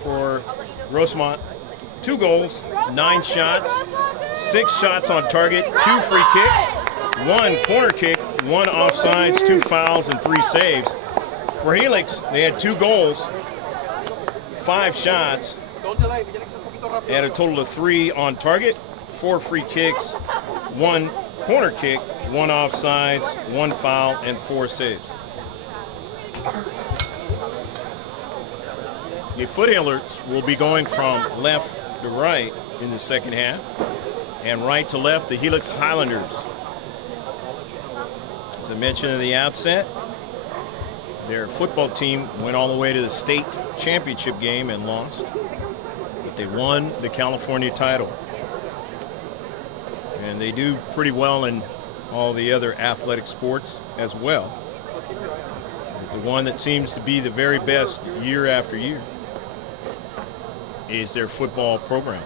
for Grossmont. 2 goals, 9 shots, 6 shots on target, 2 free kicks, 1 corner kick, 1 offsides, 2 fouls, and 3 saves. For Helix, they had 2 goals, 5 shots, Don't delay. Helix, un poquito rápido. had a total of 3 on target, 4 free kicks, 1 corner kick, 1 offsides, 1 foul, and 4 saves. The Foothillers will be going from left to right in the second half, and right to left, the Helix Highlanders. As I mentioned at the outset, their football team went all the way to the state championship game and lost, but they won the California title. And they do pretty well in all the other athletic sports as well. But the one that seems to be the very best year after year is their football program.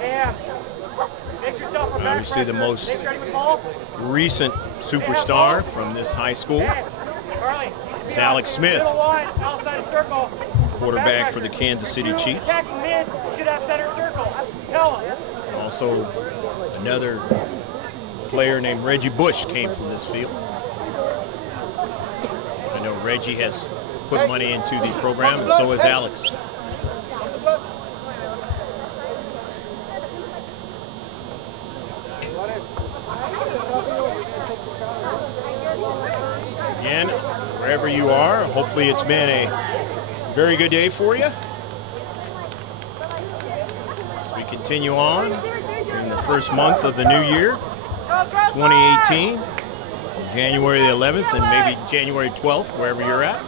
Yeah. Make yourself a back Obviously the pressure. most Nick, ready with ball? recent superstar from this high school Hey, Carly. is Alex Smith, Middle line, outside circle. quarterback Back for the pressure. Kansas City You Chiefs. attack from mid, you should have center circle. Tell him. Also, another player named Reggie Bush came from this field. I know Reggie has put money into the program, and so has Alex. Again, wherever you are, hopefully it's been a very good day for you. As we continue on in the first month of the new year, 2018, January the 11th and maybe January 12th, wherever you're at.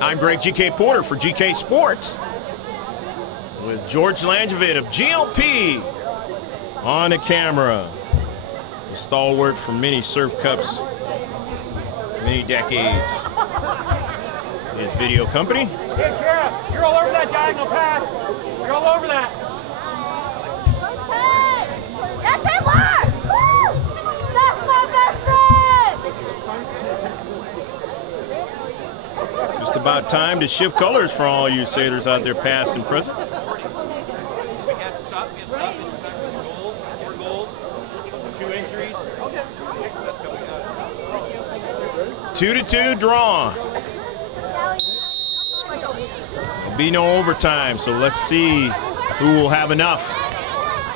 I'm Greg GK Porter for GK Sports with George Langevin of GLP on the camera. A stalwart for many Surf Cups, many decades. His video company. Hey, Kara, you're all over that diagonal pass. You're all over that. That's it, Mark! Woo! That's my best friend! Just about time to shift colors for all you sailors out there, past and present. We got stop. We got goals. 4 goals. 2 injuries. Okay. Let's go. We got it. 2-2 draw. There'll be no overtime, so let's see who will have enough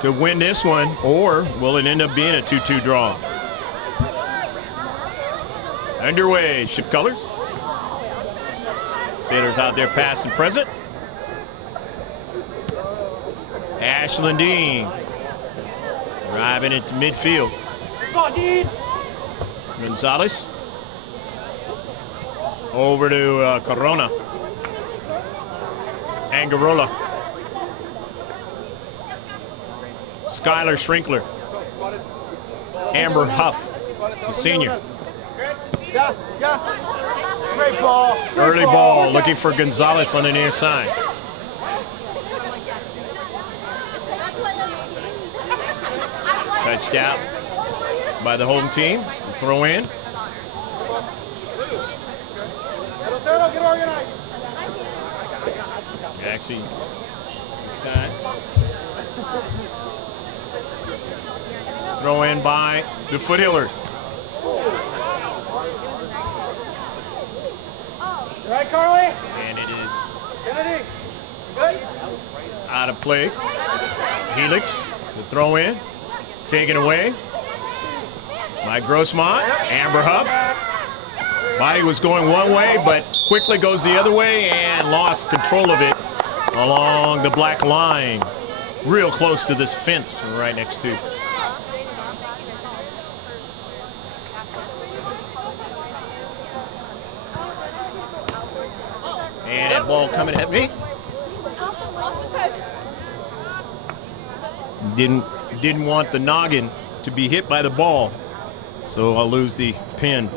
to win this one, or will it end up being a 2-2 draw? Underway, shift colors. Sailors out there, past and present. Ashlyn Dean driving into midfield. Come on, Dean. Gonzalez over to Corona. Angarola. Skylar Shrinkler. Amber Huff, the senior. Yeah. Great ball. Early ball, looking for Gonzalez on the near side. Touched out by the home team. Throw in. Get organized. Actually, time. Throw in by the Foothillers. You right, Carly? And it is Kennedy. Good. out of play. Helix, the throw in. Taken away by Grossmont. Amber Huff. Body was going one way, but quickly goes the other way and lost control of it along the black line. Real close to this fence we're right next to. And that ball coming at me. Didn't want the noggin to be hit by the ball, so I'll lose the pin.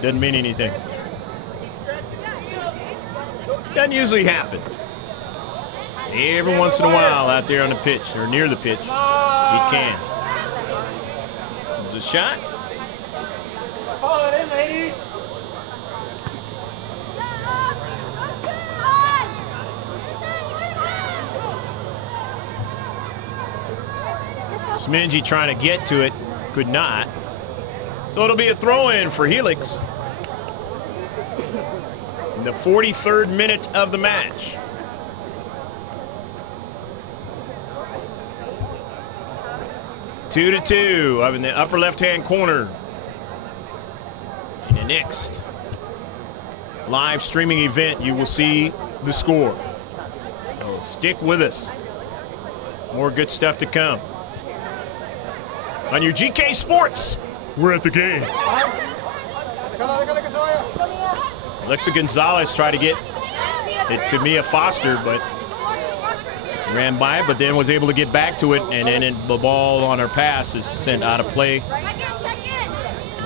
Doesn't mean anything. Doesn't usually happen. Every once in a while out there on the pitch, or near the pitch, he can. There's a shot. Follow it in, ladies. Smingy trying to get to it, could not. So it'll be a throw-in for Helix. the 43rd minute of the match. Two to two up in the upper left-hand corner. In the next live streaming event, you will see the score. So stick with us. More good stuff to come. On your GK Sports, we're at the game. Alexa Gonzalez tried to get it to Mia Foster, but ran by it, but then was able to get back to it, and then the ball on her pass is sent out of play.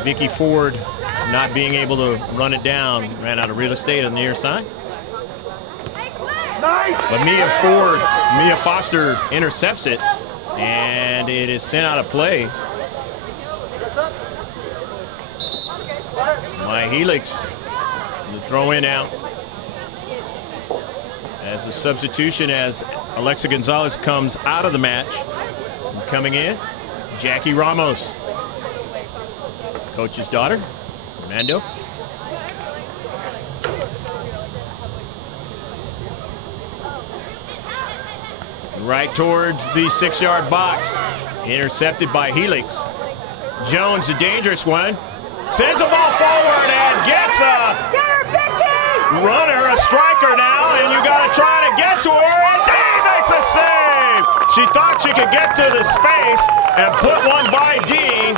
Vicky Ford not being able to run it down, ran out of real estate on the near side. But Mia Foster intercepts it, and it is sent out of play by Helix. The throw in out as a substitution as Alexa Gonzalez comes out of the match. And coming in, Jackie Ramos, coach's daughter, Mando. Right towards the 6-yard box. Intercepted by Helix. Jones, a dangerous one. Sends the ball forward and gets a runner, a striker now, and you got to try to get to her, and Dee makes a save! She thought she could get to the space and put one by Dee,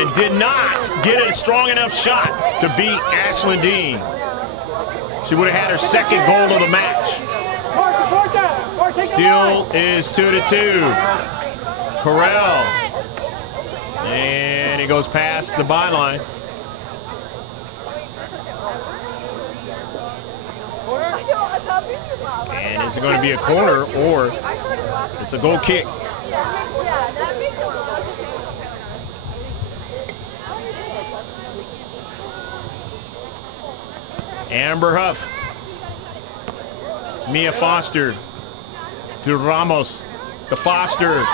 and did not get a strong enough shot to beat Ashlyn Dean. She would have had her second goal of the match. Still is 2-2. Corral. And he goes past the byline. And is it going to be a corner or it's a goal kick? Amber Huff. Mia Foster to Ramos. To Foster.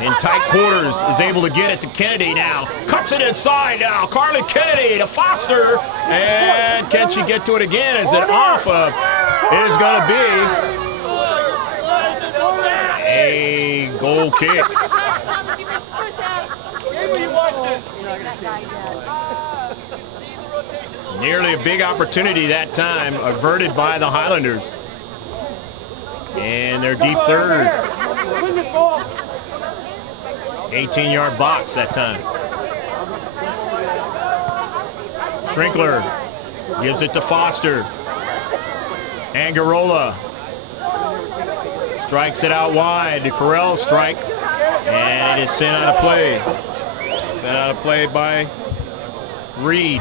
In tight quarters, is able to get it to Kennedy now. Cuts it inside now. Carly Kennedy to Foster. And can she get to it again? Is it off of? It is going to be a goal kick. Nearly a big opportunity that time, averted by the Highlanders. And their deep third. 18-yard box that time. Shrinkler gives it to Foster. Angarola strikes it out wide. The Corral strike. And it is sent out of play. Sent out of play by Reed.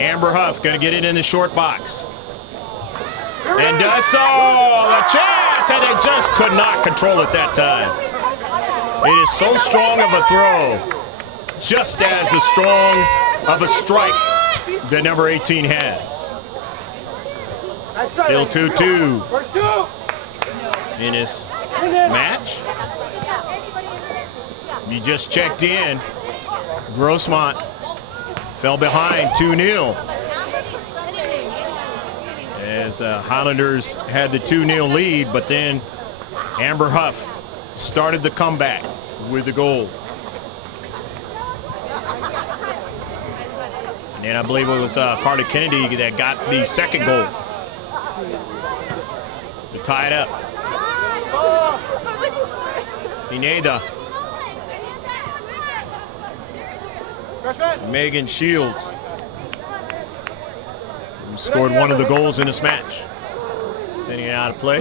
Amber Huff going to get it in the short box. And does so. A chance, and they just could not control it that time. It is so strong of a throw. Just as strong of a strike that number 18 has. Still 2-2 in this match. You just checked in. Grossmont fell behind 2-0 as Highlanders had the 2-0 lead, but then Amber Huff started the comeback with the goal. And then I believe it was Carter Kennedy that got the second goal to tie it up. Pineda. Megan Shields scored one of the goals in this match. Sending it out of play.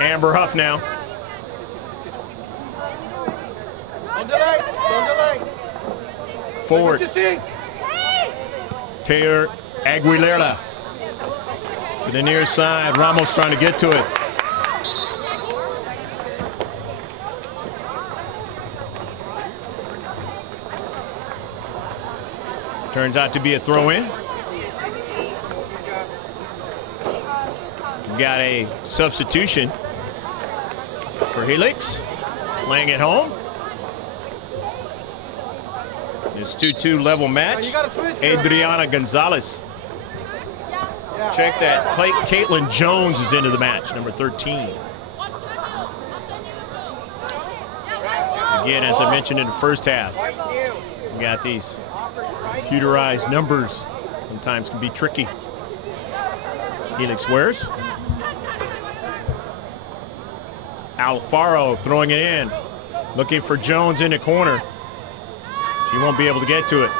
Amber Huff now. Don't delay. Don't delay. Forward. Taylor Aguilera to the near side. Ramos trying to get to it. Turns out to be a throw-in. We got a substitution for Helix, playing at home. This 2-2 level match. Adriana Gonzalez. Check that. Caitlin Jones is into the match, number 13. Again, as I mentioned in the first half, we got these computerized numbers. Sometimes can be tricky. Helix wears. Alfaro throwing it in. Looking for Jones in the corner. She won't be able to get to it.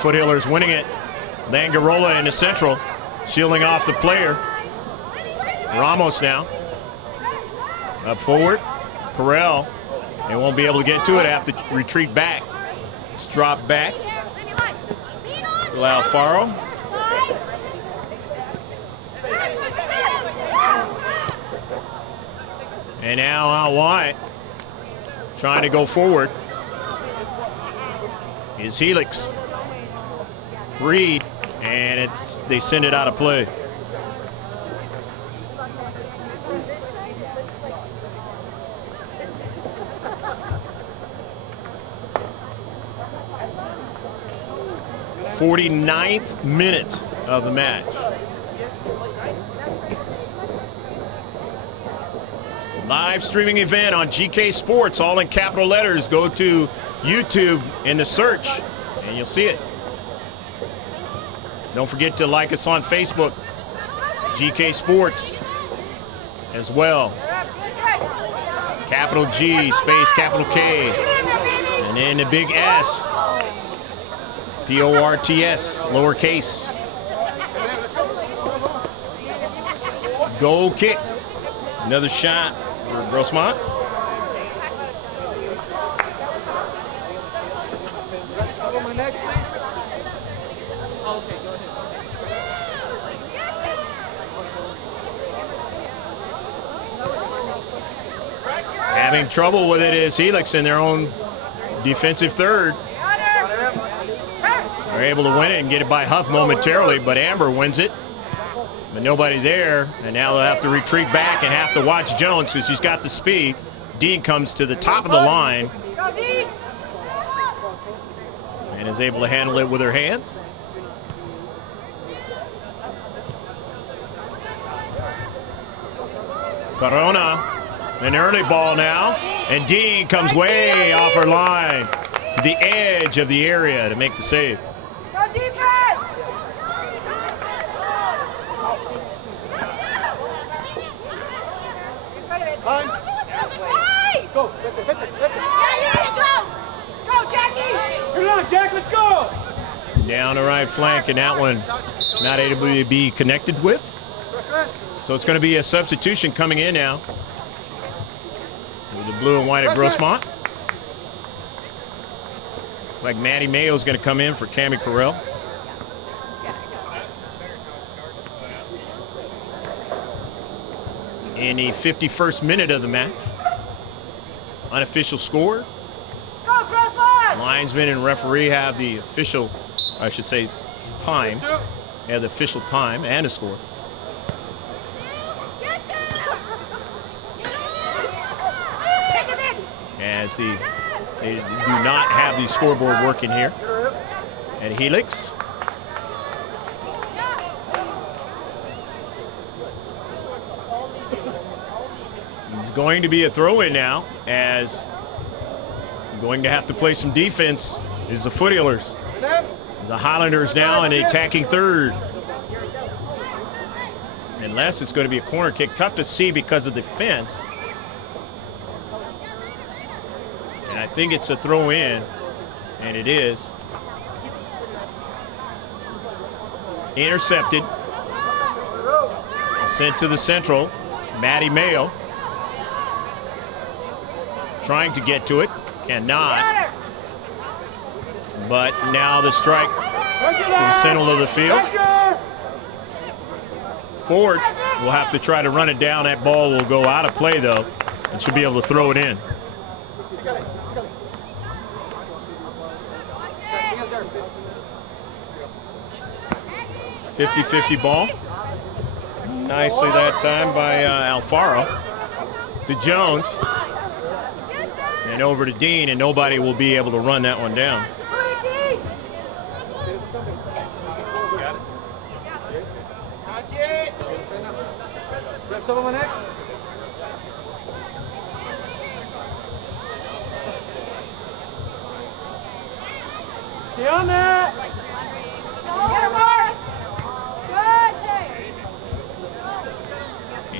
Foothillers winning it. Langarola in the central. Shielding off the player. Ramos now. Up forward. Perel. They won't be able to get to it. Have to retreat back. It's dropped back. Alfaro. And now out wide, trying to go forward, is Helix. Reed, and they send it out of play. "49th minute of the match. Live streaming event on GK Sports, all in capital letters. Go to YouTube in the search, and you'll see it. Don't forget to like us on Facebook, GK Sports, as well. Capital G, space, capital K, and then the big S, P-O-R-T-S, lowercase. Goal kick. Another shot for Grossmont. Having trouble with it is Helix in their own defensive third. They're able to win it and get it by Huff momentarily, but Amber wins it. But nobody there, and now they'll have to retreat back and have to watch Jones because she's got the speed. Dean comes to the top of the line and is able to handle it with her hands. Corona, an early ball now, and Dean comes way off her line to the edge of the area to make the save. Jack, let's go! Down the right flank, and that one not able to be connected with. So it's going to be a substitution coming in now with the blue and white at Grossmont. Like Maddie Mayo is going to come in for Cammie Carell. In the 51st minute of the match. Unofficial score. Linesman and referee have the official, I should say, time. They have the official time and a score. As they do not have the scoreboard working here. And Helix. It's going to be a throw-in now, as going to have to play some defense is the Foothillers. The Highlanders now in the attacking third. Unless it's going to be a corner kick. Tough to see because of the fence. And I think it's a throw in, and it is. Intercepted. Sent to the central. Maddie Mayo. Trying to get to it. Cannot. But now the strike to the center of the field. Ford will have to try to run it down. That ball will go out of play, though, and should be able to throw it in. .50-50 ball. nicely that time by Alfaro to Jones. And over to Dean, and nobody will be able to run that one down. Someone next. Stay on that.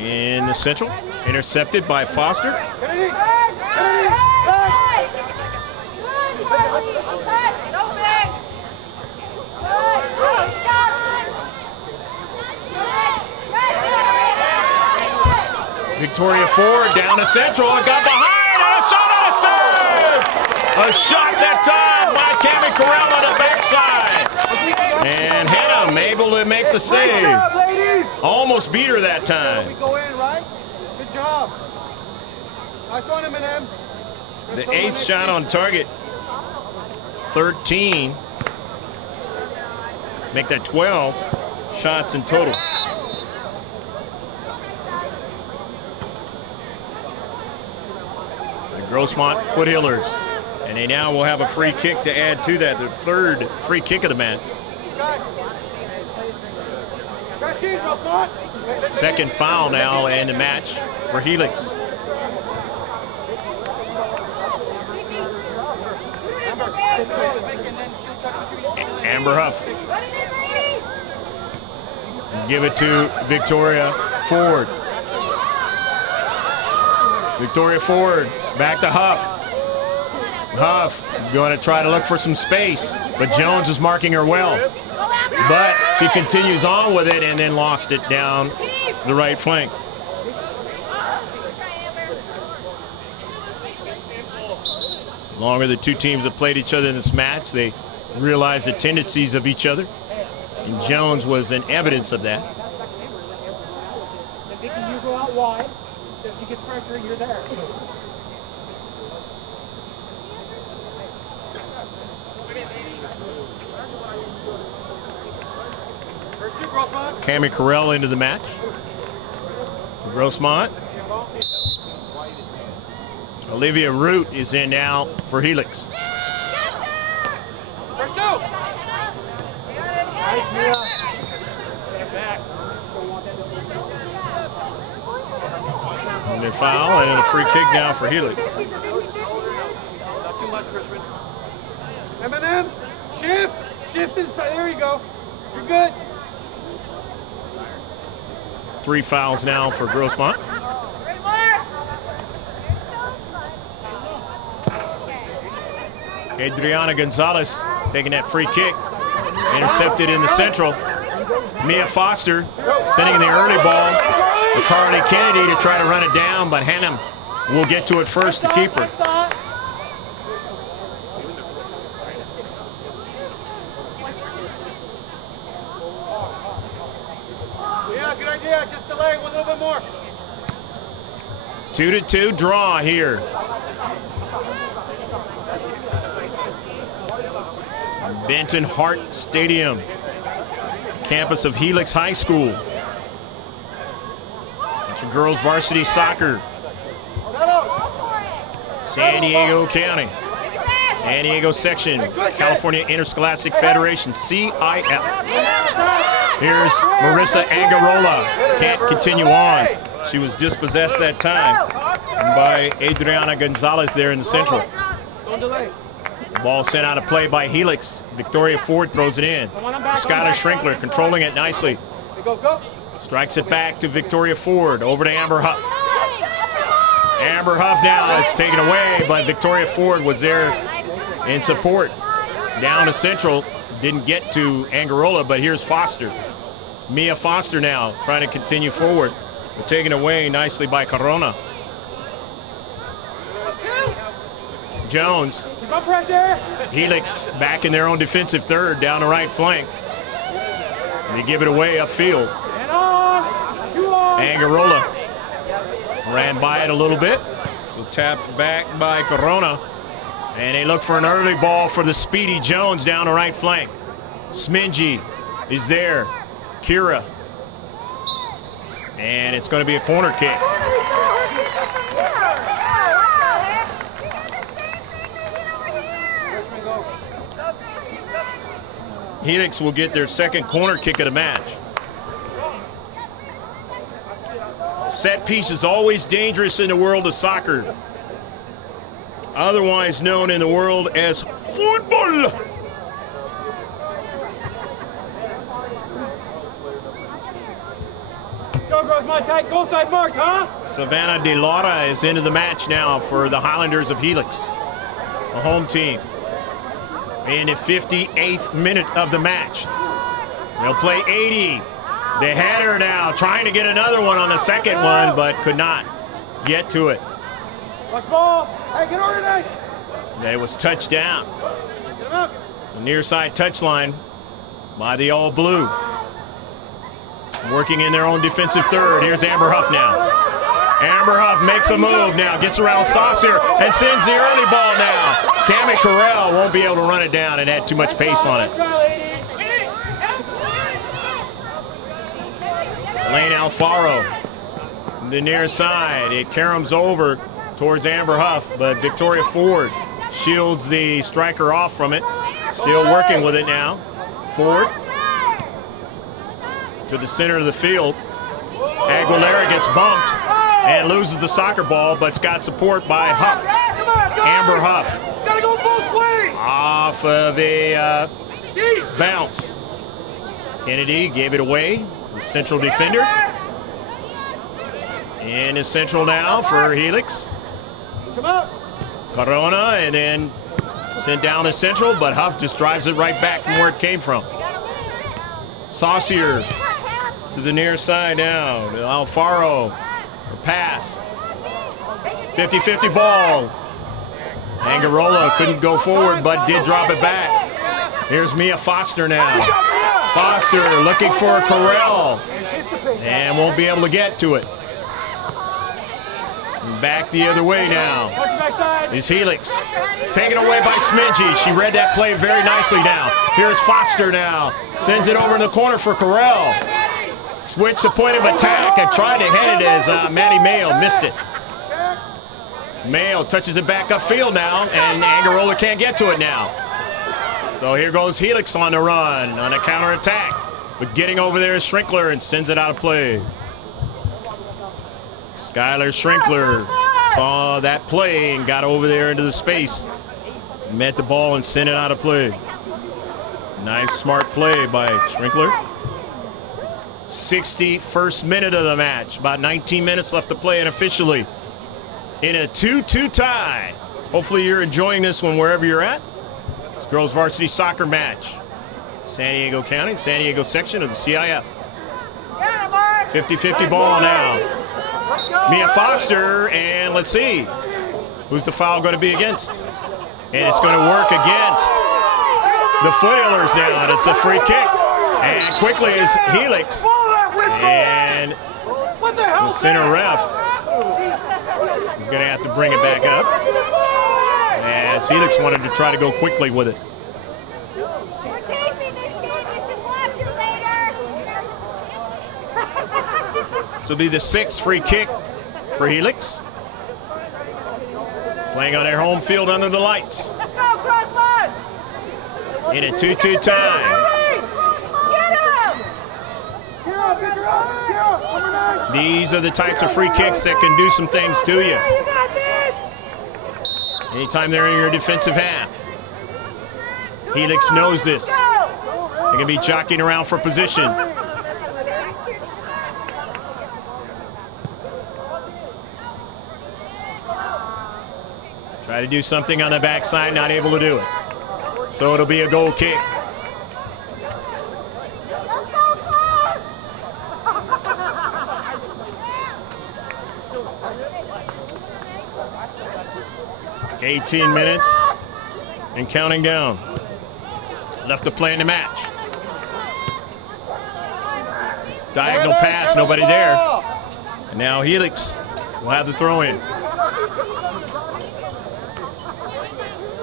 In the central, intercepted by Foster. Victoria Ford down to central and got behind, and a shot on a serve! A shot that time by Cami Corral on the backside. And Hannum able to make the save. Almost beat her that time. We go in, right? Good job. Nice one, Eminem. The 8th shot on target. 13. Make that 12 shots in total. Grossmont Foothillers, and they now will have a free kick to add to that, their 3rd free kick of the match. 2nd foul now in the match for Helix. Amber Huff. Give it to Victoria Ford. Victoria Ford. Back to Huff. Huff going to try to look for some space, but Jones is marking her well. But she continues on with it and then lost it down the right flank. The longer the two teams have played each other in this match, they realize the tendencies of each other. And Jones was an evidence of that. Vicky, you go out wide. So if she gets pressure, you're there. Cami Corral into the match. Grossmont. Olivia Root is in now for Helix. First two. Nice, Mia. Get back. And then foul and a free kick now for Helix. Not too much, Christian. Eminem, shift. Shift inside. There you go. You're good. 3 fouls now for Grossmont. Adriana Gonzalez taking that free kick. Intercepted in the central. Mia Foster sending the early ball to Carly Kennedy to try to run it down, but Hannum will get to it first, the keeper. Yeah, good idea. Just delay one little bit more. 2-2 draw here. Benton Hart Stadium, campus of Helix High School. Bunch of girls varsity soccer. San Diego County. San Diego section, California Interscholastic Federation, CIF. Here's Marissa Angarola. Can't continue on. She was dispossessed that time by Adriana Gonzalez there in the central. Don't delay. Ball sent out of play by Helix. Victoria Ford throws it in. Skylar Shrinkler controlling it nicely. Go, go. Strikes it back to Victoria Ford. Over to Amber Huff. Amber Huff now, it's taken away, but Victoria Ford was there in support. Down to central. Didn't get to Angarola, but here's Foster. Mia Foster now trying to continue forward. But taken away nicely by Corona. Jones. Helix back in their own defensive third down the right flank. They give it away upfield. Angarola ran by it a little bit. So tapped back by Corona. And they look for an early ball for the speedy Jones down the right flank. Smingy is there. Kira. And it's going to be a corner kick. Helix will get their second corner kick of the match. Set piece is always dangerous in the world of soccer, otherwise known in the world as football. Go, Grossmont, tight, goal side marked, huh? Savannah De Laura is into the match now for the Highlanders of Helix, the home team. In the 58th minute of the match. They'll play 80. The header now, trying to get another one on the second one, but could not get to it. Watch ball. Hey, get organized. It was touched down. The near side touchline by the All Blue. Working in their own defensive third. Here's Amber Huff now. Amber Huff makes a move now, gets around Saucier and sends the early ball now. Cammy Carell won't be able to run it down and had too much pace on it. Lane Alfaro, the near side. It caroms over towards Amber Huff, but Victoria Ford shields the striker off from it. Still working with it now. Ford to the center of the field. Aguilera gets bumped and loses the soccer ball, but's got support by Huff. Amber Huff. Gotta go both ways. Off of a bounce. Kennedy gave it away. The central defender. In is central now for Helix. Corona, and then sent down the central, but Huff just drives it right back from where it came from. Saucier to the near side now. Alfaro, a pass. 50-50 ball. Angarola couldn't go forward, but did drop it back. Here's Mia Foster now. Foster looking for Carell and won't be able to get to it. Back the other way now is Helix. Taken away by Smidgy. She read that play very nicely now. Here's Foster now. Sends it over in the corner for Carell. Switch the point of attack and tried to head it as Maddie Mayo missed it. Mayo touches it back upfield now, and Angarola can't get to it now. So here goes Helix on the run, on a counterattack. But getting over there is Schrinkler and sends it out of play. Skylar Schrinkler saw that play and got over there into the space. Met the ball and sent it out of play. Nice, smart play by Schrinkler. 61st minute of the match. About 19 minutes left to play unofficially. In a 2-2 tie. Hopefully you're enjoying this one wherever you're at. It's girls varsity soccer match. San Diego County, San Diego section of the CIF. 50-50 ball now. Mia Foster, and let's see. Who's the foul going to be against? And it's going to work against the Foothillers now, and it's a free kick. And quickly is Helix. And the center ref is going to have to bring it back up, as Helix wanted to try to go quickly with it. This will be the 6th free kick for Helix. Playing on their home field under the lights. In a 2-2 tie. These are the types of free kicks that can do some things to you. Anytime they're in your defensive half. Helix knows this. They're going to be jockeying around for position. Try to do something on the backside, not able to do it. So it'll be a goal kick. Like 18 minutes and counting down. Left to play in the match. Diagonal pass, nobody there. And now Helix will have the throw in.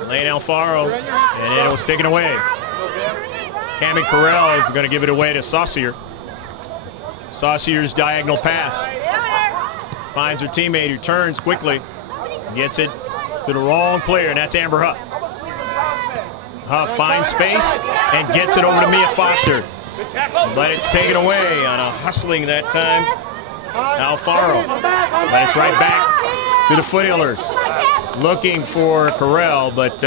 Lane Alfaro, and it was taken away. Cammy Carell is going to give it away to Saucier. Saucier's diagonal pass. Finds her teammate who turns quickly. Gets it to the wrong player, and that's Amber Huff. Huff finds space and gets it over to Mia Foster. But it's taken away on a hustling that time. Alfaro. But it's right back to the Foothillers. Looking for Carell, but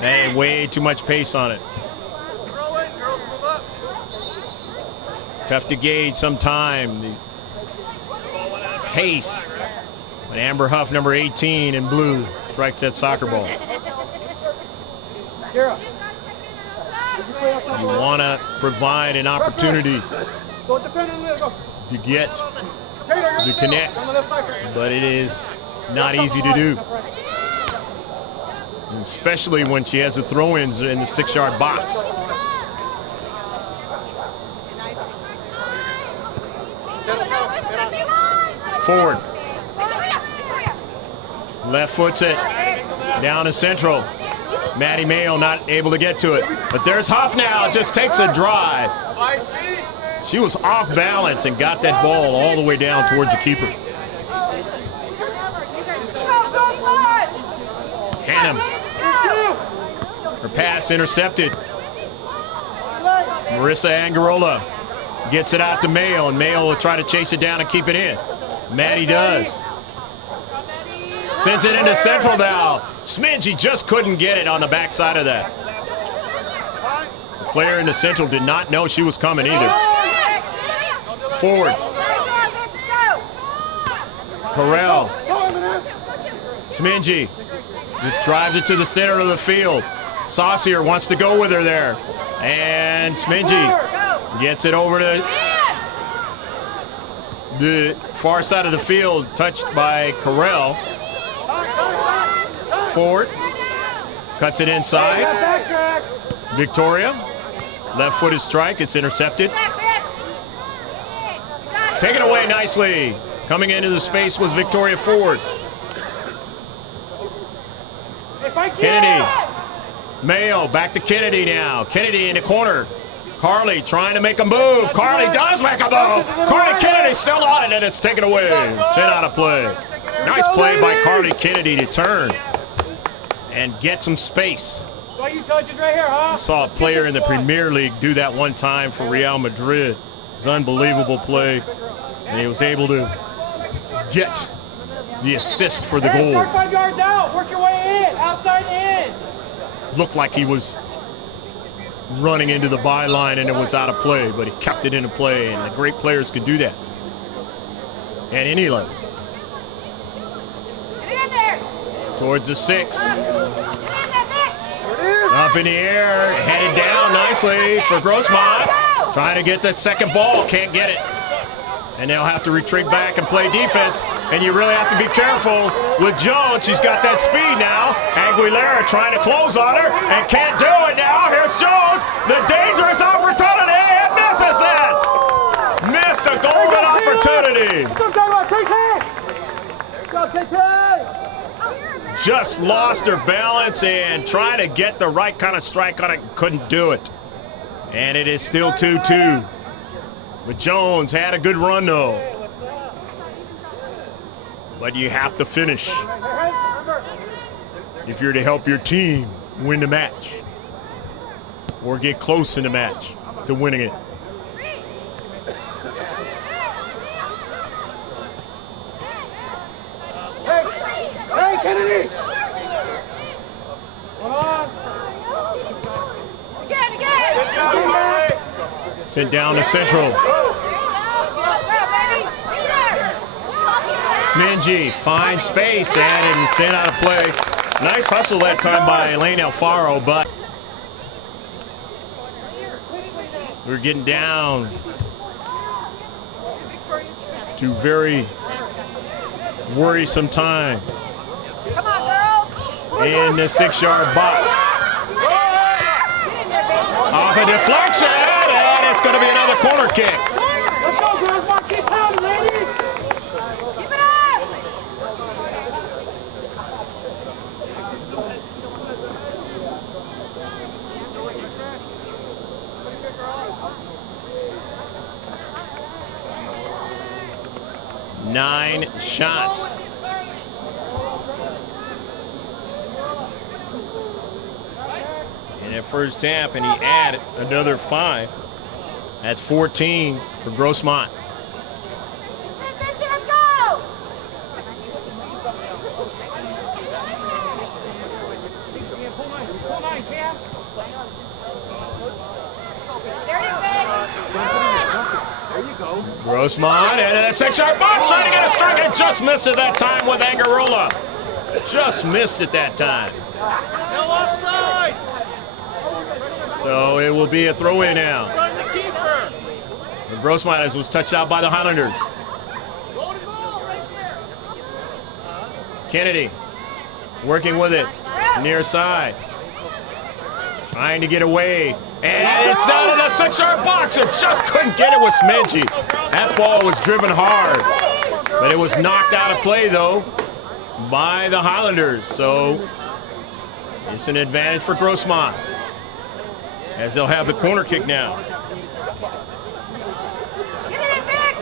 hey, way too much pace on it. Tough to gauge sometime the pace when Amber Huff, number 18 in blue, strikes that soccer ball. You want to provide an opportunity to get, to connect, but it is not easy to do. Especially when she has the throw-ins in the 6-yard box. Forward. Left foot's it. Down to central. Maddie Mayo not able to get to it. But there's Huff now. Just takes a drive. She was off balance and got that ball all the way down towards the keeper. Hannum. Her pass intercepted. Marissa Angarola gets it out to Mayo, and Mayo will try to chase it down and keep it in. Maddie does. Sends it into central now. Smidgey just couldn't get it on the backside of that. The player in the central did not know she was coming either. Forward. Carell. Smidgey just drives it to the center of the field. Saucier wants to go with her there. And Smidgey gets it over to the far side of the field, touched by Carell. Forward. Cuts it inside. Victoria. Left footed strike. It's intercepted. Taken away nicely. Coming into the space was Victoria Ford. Kennedy. Mayo back to Kennedy now. Kennedy in the corner. Carly trying to make a move. Carly does make a move. Carly Kennedy still on it, and it's taken away. Sent out of play. Nice play by Carly Kennedy to turn and get some space. Saw a player in the Premier League do that one time for Real Madrid. It was an unbelievable play, and he was able to get the assist for the goal. Start 5 yards out. Work your way in. Outside in. Looked like he was running into the byline and it was out of play, but he kept it into play, and the great players can do that at any level. Towards the 6. Up in the air, headed down nicely for Grossmont. Trying to get the second ball, can't get it. And they'll have to retreat back and play defense. And you really have to be careful with Jones. She's got that speed now. Aguilera trying to close on her and can't do it now. Here's Jones, the dangerous opportunity, and misses it. Missed a golden opportunity. Just lost her balance and trying to get the right kind of strike on it, couldn't do it. And it is still 2-2. But Jones had a good run, though. But you have to finish if you're to help your team win the match or get close in the match to winning it. Hey, Kennedy! Come on! Again! Sent down to central. Minji finds space and it is sent out of play. Nice hustle that time by Elaine Alfaro, but we're getting down to very worrisome time in the 6-yard box. Off a deflection, and it's going to be another corner kick. Let's go, Grossmont. Keep pounding, ladies. Keep it up. 9 shots. In that first half, and he added another 5. That's 14 for Grossmont. Let's go! Pull 9, Cam. There it is, Vic. There you go. Grossmont into that 6-yard box, trying to get a strike, and just missed it that time with Angarola. Just missed it that time. No offside. So it will be a throw-in now. Run the keeper. And Grossmont as was touched out by the Highlanders. Kennedy working with it, near side. Trying to get away. And it's down in the 6-yard box. It just couldn't get it with Smedgy. That ball was driven hard. But it was knocked out of play, though, by the Highlanders. So it's an advantage for Grossmont, as they'll have the corner kick now. Get it, Vic.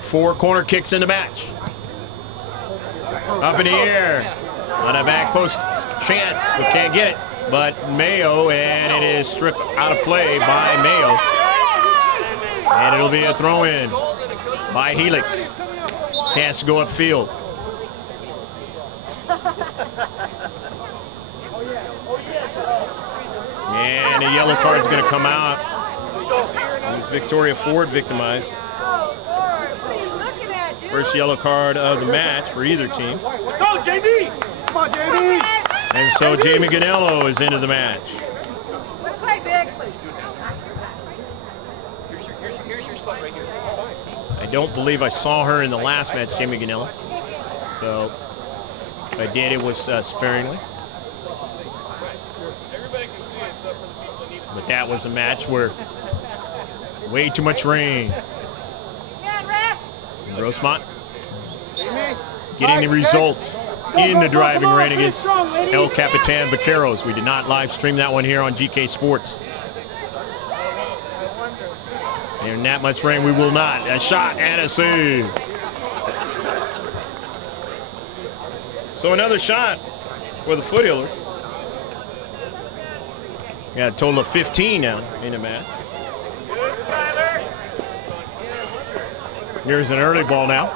4 corner kicks in the match. Up in the air. On a back post chance, but can't get it. But Mayo, and it is stripped out of play by Mayo. And it'll be a throw-in by Helix. Chance to go upfield. And a yellow card's going to come out. Who's Victoria Ford victimized? First yellow card of the match for either team. Let's go, JB. Come on, JB. And so Jamie Ganello is into the match. Let's play, Vic. Here's your spot right here. I don't believe I saw her in the last match, Jamie Ganello. So if I did, it was sparingly. But that was a match where way too much rain. Yeah, ref. Grossmont getting the result in the driving rain against El Capitan Vaqueros. We did not live stream that one here on GK Sports. In that much rain, we will not. A shot and a save. So another shot for the Foothillers. Got a total of 15 now in the match. Here's an early ball now.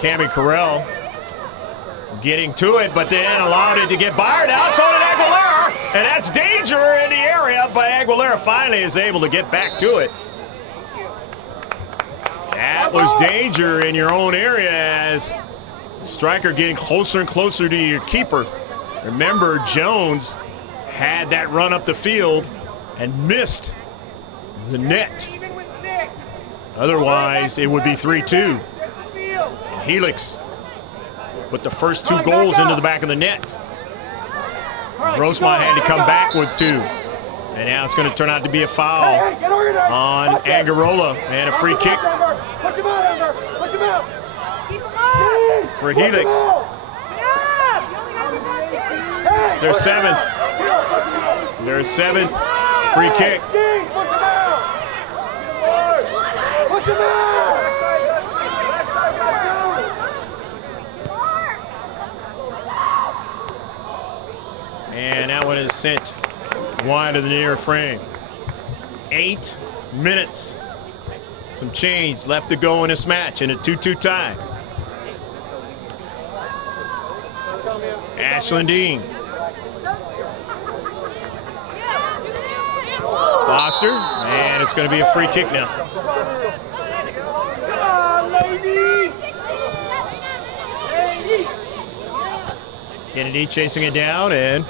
Cammy Carell getting to it, but then allowed it to get by her now. So did Aguilera, and that's danger in the area, but Aguilera finally is able to get back to it. That was danger in your own area as striker getting closer and closer to your keeper. Remember, Jones had that run up the field and missed the net. Otherwise, it would be 3-2. Helix put the first 2 goals into the back of the net. Grossmont had to come back with 2. And now it's going to turn out to be a foul on Angarola and a free kick for Helix. Their 7th. Their 7th free kick. And that one is sent wide of the near frame. 8 minutes. Some change left to go in this match in a 2-2 tie. Ashlyn Dean. Foster, and it's going to be a free kick now. Come on, lady. Kennedy chasing it down and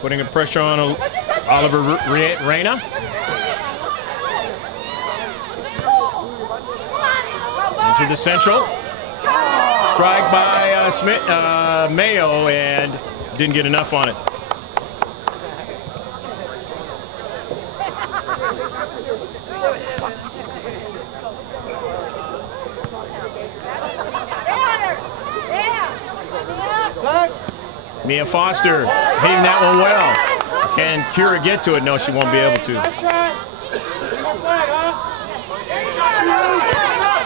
putting a pressure on Oliver Reyna. Into the central. Strike by Mayo, and didn't get enough on it. Mia Foster hitting that one well. Can Kira get to it? No, she won't be able to.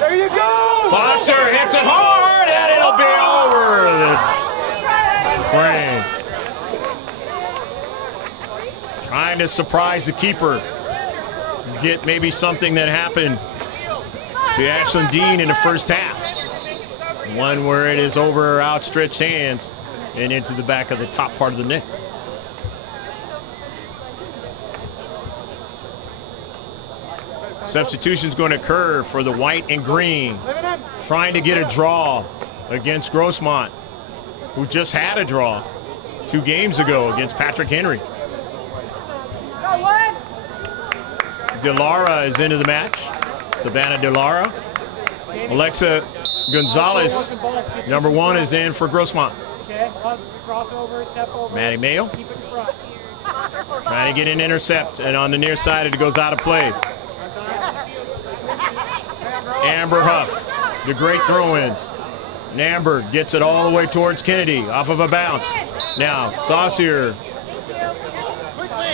There you go! Foster hits it hard, and it'll be over the frame. Trying to surprise the keeper. Get maybe something that happened to Ashlyn Dean in the first half. One where it is over her outstretched hands and into the back of the top part of the net. Substitution's going to occur for the white and green. Trying to get a draw against Grossmont, who just had a draw 2 games ago against Patrick Henry. DeLara is into the match. Savannah DeLara. Alexa Gonzalez, number 1, is in for Grossmont. Maddie Mayo trying to get an intercept, and on the near side it goes out of play. Amber Huff, the great throw-ins. And Amber gets it all the way towards Kennedy off of a bounce. Now Saucier.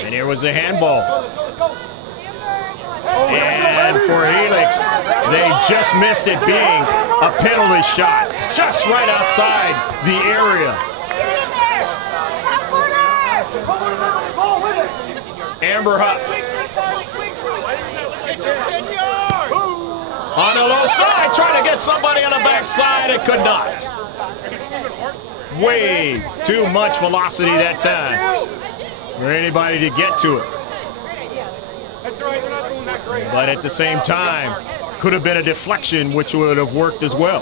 And here was the handball. And for Helix, they just missed it being a penalty shot. Just right outside the area. Amber Huff. On the low side, trying to get somebody on the backside, it could not. Way too much velocity that time for anybody to get to it. But at the same time, could have been a deflection, which would have worked as well.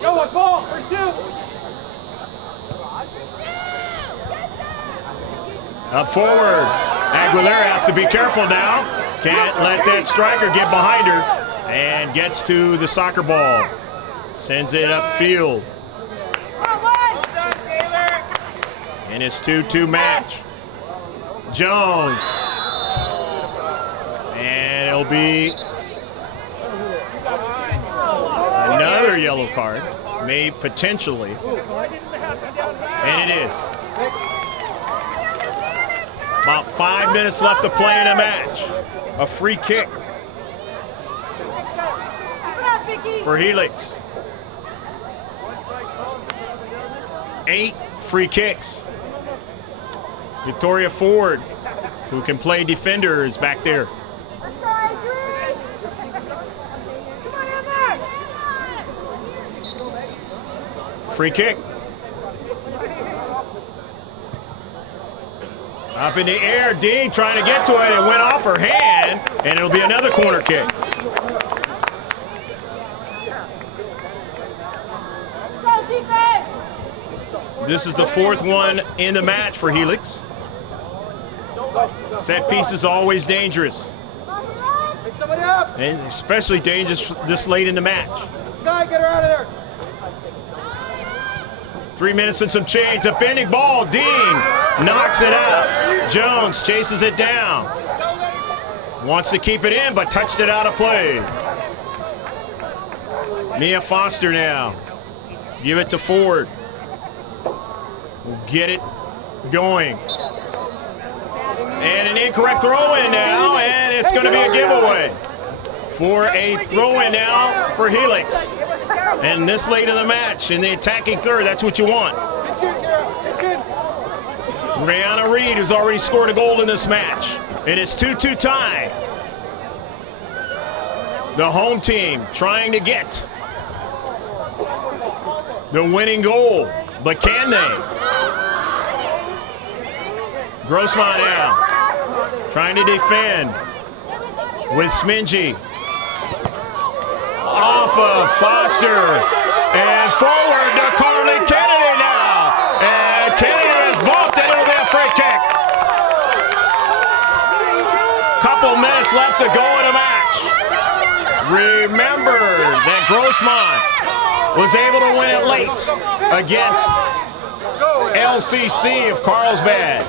Go, ball, pursue. Up forward, Aguilera has to be careful now. Can't let that striker get behind her. And gets to the soccer ball. Sends it upfield. And it's 2-2 match. Jones. And it'll be another yellow card. May potentially. And it is. About 5 minutes left to play in a match. A free kick for Helix. 8 free kicks. Victoria Ford, who can play defender, is back there. Free kick. Up in the air, Dean trying to get to it. It went off her hand, and it'll be another corner kick. This is the 4th one in the match for Helix. Set piece is always dangerous. And especially dangerous this late in the match. Guy, get her out of there. 3 minutes and some change. A bending ball. Dean knocks it out. Jones chases it down. Wants to keep it in, but touched it out of play. Mia Foster now. Give it to Ford. We'll get it going. And an incorrect throw-in now, and it's going to be a giveaway for a throw-in now for Helix. And this late in the match, in the attacking third, that's what you want. Brianna Reed has already scored a goal in this match. It is 2-2 tie. The home team trying to get the winning goal, but can they? Grossmont now, trying to defend with Smingy. Off of Foster, and forward to Carly Kennedy now. And Kennedy is bumped, and it'll be a free kick. Couple minutes left to go in the match. Remember that Grossmont was able to win it late against LCC of Carlsbad.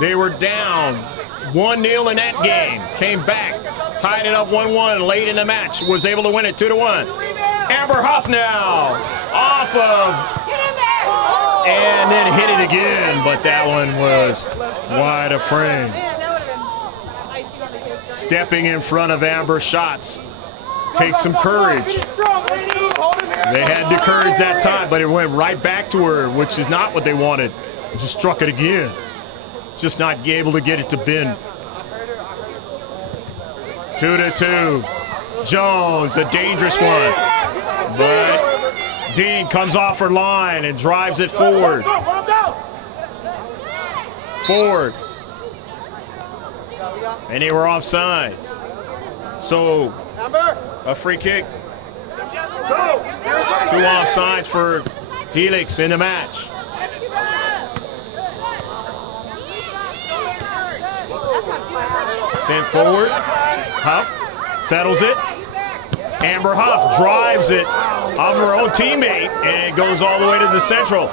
They were down 1-0 in that game. Came back, tied it up 1-1 late in the match. Was able to win it 2-1. Amber Huff now off of and then hit it again, but that one was wide of frame. Stepping in front of Amber shots takes some courage. They had the courage that time, but it went right back to her, which is not what they wanted. Just struck it again. Just not able to get it to bend. 2-2. Jones, a dangerous one. But Dean comes off her line and drives it forward. Forward. And they were offside. So, a free kick. 2 offsides for Helix in the match. Sent forward. Huff settles it. Amber Huff drives it off her own teammate, and it goes all the way to the central.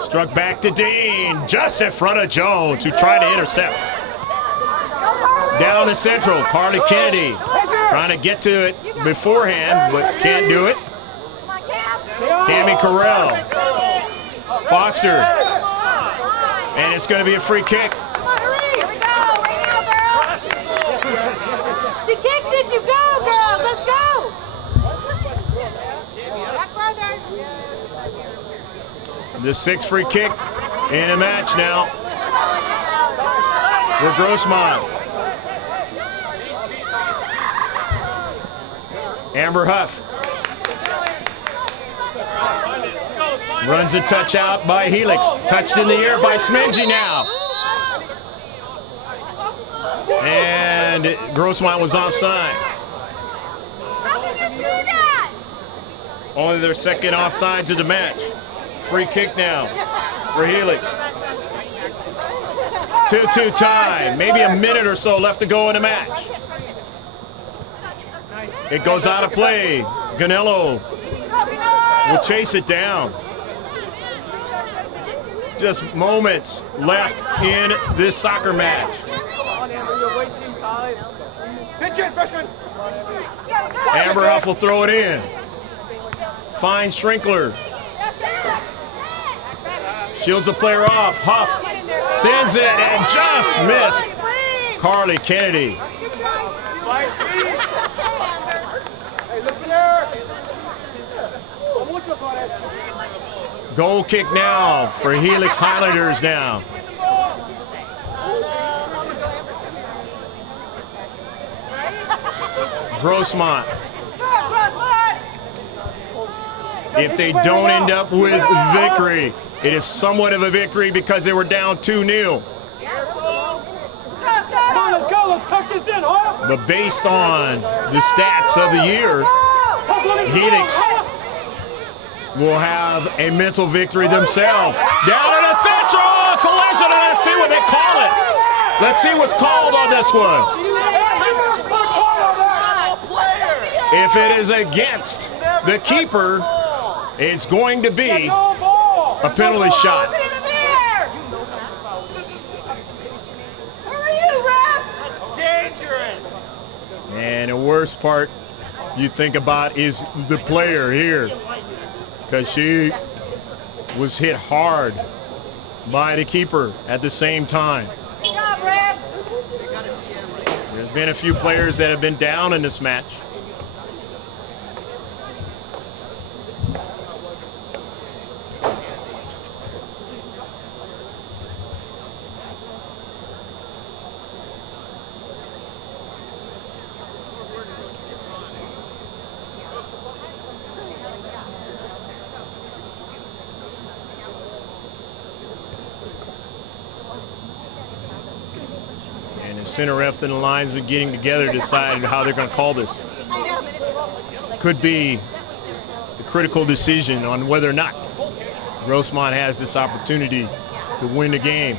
Struck back to Dean, just in front of Jones, who tried to intercept. Down the central, Carly Kennedy trying to get to it beforehand, but can't do it. Cammy Carell. Foster. And it's going to be a free kick. She kicks it, you go, girls. Let's go. Back further. The 6th free kick in a match now for Grossmont. Amber Huff runs a touch out by Helix. Touched in the air by Smingy now. And Grossmont was offside. How can you do that? Only their 2nd offsides of the match. Free kick now for Helix. 2-2 tie. Maybe a minute or so left to go in the match. It goes out of play. Ganello will chase it down. Just moments left in this soccer match. Amber Huff will throw it in. Finds Strinkler. Shields the player off. Huff sends it and just missed Carly Kennedy. Goal kick now for Helix Highlanders now. Grossmont. If they don't end up with victory, it is somewhat of a victory because they were down 2-0. Come on, let's go. Let's tuck this in, huh? But based on the stats of the year, Helix will have a mental victory themselves. Down in the central collision, and let's see what they call it. Let's see what's called on this one. If it is against the keeper, it's going to be a penalty shot. And the worst part you think about is the player here, because she was hit hard by the keeper at the same time. There's been a few players that have been down in this match. Center ref and the linesman getting together to decide how they're going to call this. Could be the critical decision on whether or not Grossmont has this opportunity to win the game.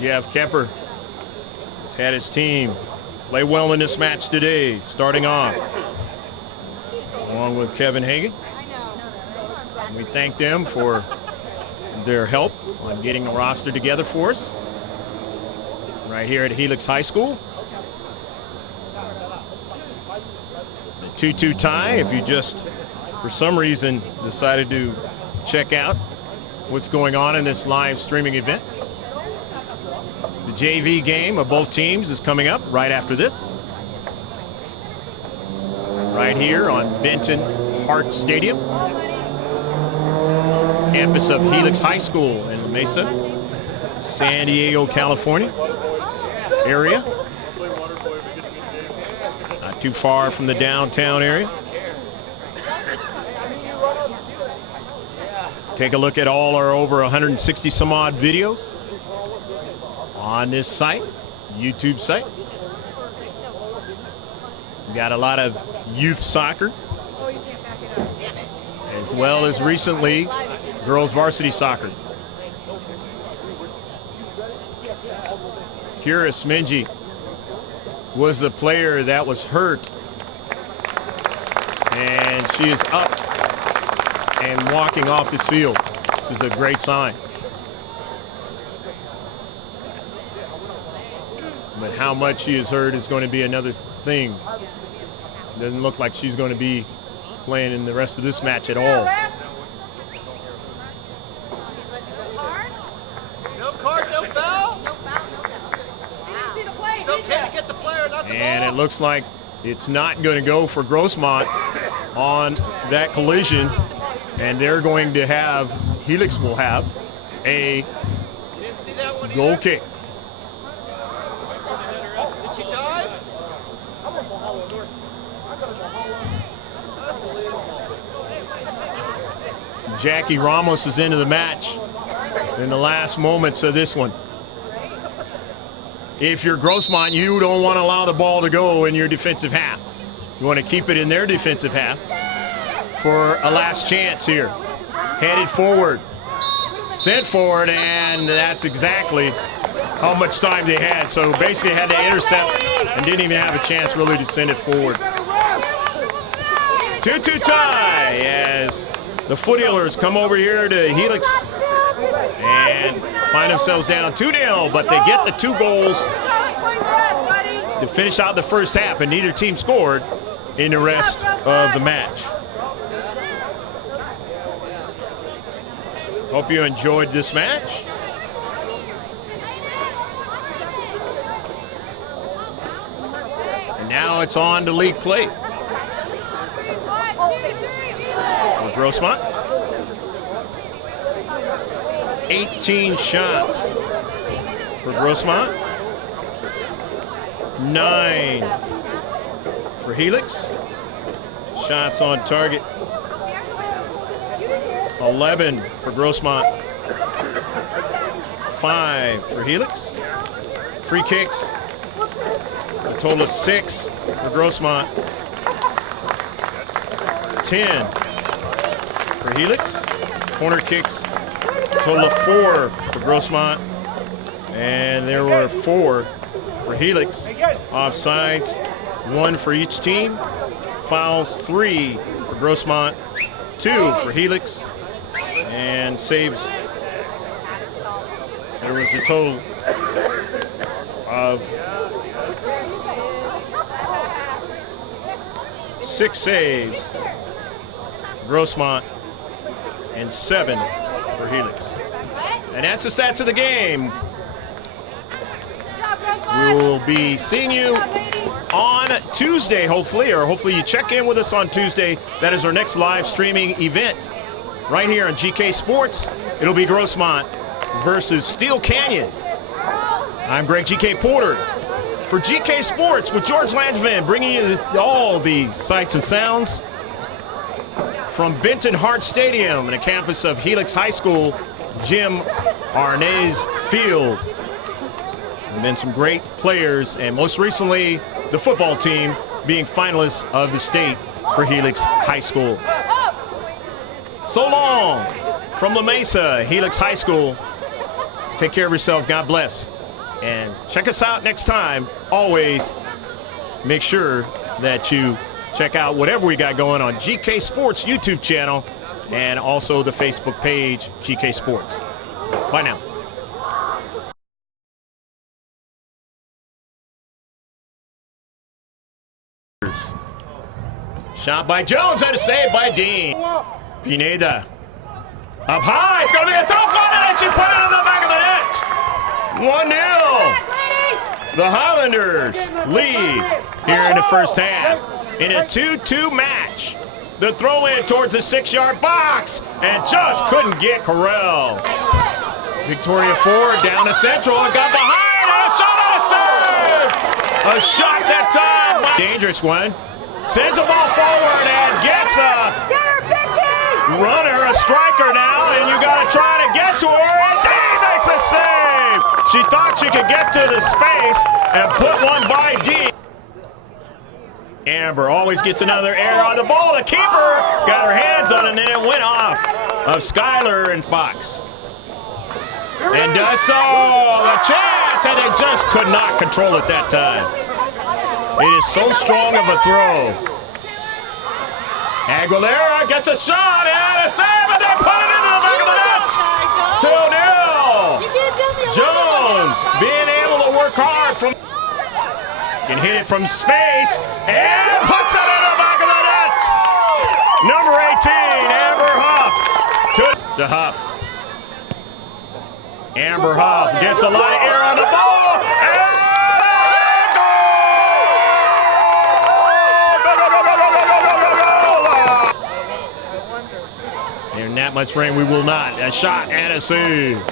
Jeff Kemper had his team play well in this match today, starting off, along with Kevin Hagan. We thank them for their help on getting a roster together for us right here at Helix High School. The 2-2 tie, if you just, for some reason, decided to check out what's going on in this live streaming event. The JV game of both teams is coming up right after this. Right here on Benton Hart Stadium, campus of Helix High School in Mesa, San Diego, California area. Not too far from the downtown area. Take a look at all our over 160 some odd videos on this site, YouTube site. We got a lot of youth soccer, as well as recently girls varsity soccer. Kira Smingy was the player that was hurt, and she is up and walking off this field. This is a great sign. But how much she is hurt is going to be another thing. Doesn't look like she's going to be playing in the rest of this match at all. No card, no foul. It's okay to get the player, not the ball. And it looks like it's not going to go for Grossmont on that collision. And they're going to have, Helix will have a goal kick. Did she dive? Jackie Ramos is into the match in the last moments of this one. If you're Grossmont, you don't want to allow the ball to go in your defensive half. You want to keep it in their defensive half for a last chance here. Headed forward, sent forward, and that's exactly how much time they had. So basically had to intercept and didn't even have a chance really to send it forward. 2-2 tie as the Foothillers come over here to Helix and find themselves down 2-0, but they get the 2 goals to finish out the first half, and neither team scored in the rest of the match. Hope you enjoyed this match. And now it's on to league play. For Grossmont. 18 shots for Grossmont. 9 for Helix. Shots on target. 11 for Grossmont. 5 for Helix. Free kicks, a total of 6 for Grossmont. 10 for Helix. Corner kicks, a total of 4 for Grossmont. And there were 4 for Helix. Offsides, 1 for each team. Fouls, 3 for Grossmont, 2 for Helix. And saves, there was a total of 6 saves for Grossmont and 7 for Helix. And that's the stats of the game. We will be seeing you on Tuesday, hopefully you check in with us on Tuesday. That is our next live streaming event. Right here on GK Sports, it'll be Grossmont versus Steel Canyon. I'm Greg GK Porter for GK Sports with George Langevin, bringing you all the sights and sounds from Benton Hart Stadium and the campus of Helix High School, Jim Arnaz Field. There have been some great players, and most recently, the football team being finalists of the state for Helix High School. So long from La Mesa, Helix High School. Take care of yourself. God bless. And check us out next time. Always make sure that you check out whatever we got going on GK Sports YouTube channel and also the Facebook page, GK Sports. Bye now. Shot by Jones and a save by Dean. Pineda. Up high. It's going to be a tough one, and she put it in the back of the net. 1-0. The Highlanders lead here in the first half in a 2-2 match. The throw in towards the 6-yard box and just couldn't get Corral. Victoria Ford down to Central and got behind, and a shot and a save! A shot that time. Dangerous one. Sends the ball forward and gets a runner, a striker now, and you got to try to get to her, and Dee makes a save! She thought she could get to the space and put one by Dee. Amber always gets another error on the ball. The keeper got her hands on it, and it went off of Skylar and box. And does so. A chance, and they just could not control it that time. It is so strong of a throw. Aguilera gets a shot and a save, and they put it into the back of the net. 2-0. Jones being able to work hard from. Can hit it from space and puts it in the back of the net. Number 18, Amber Huff. To Huff. Amber Huff gets a lot of air on the ball. And in that much rain, we will not. A shot and a save.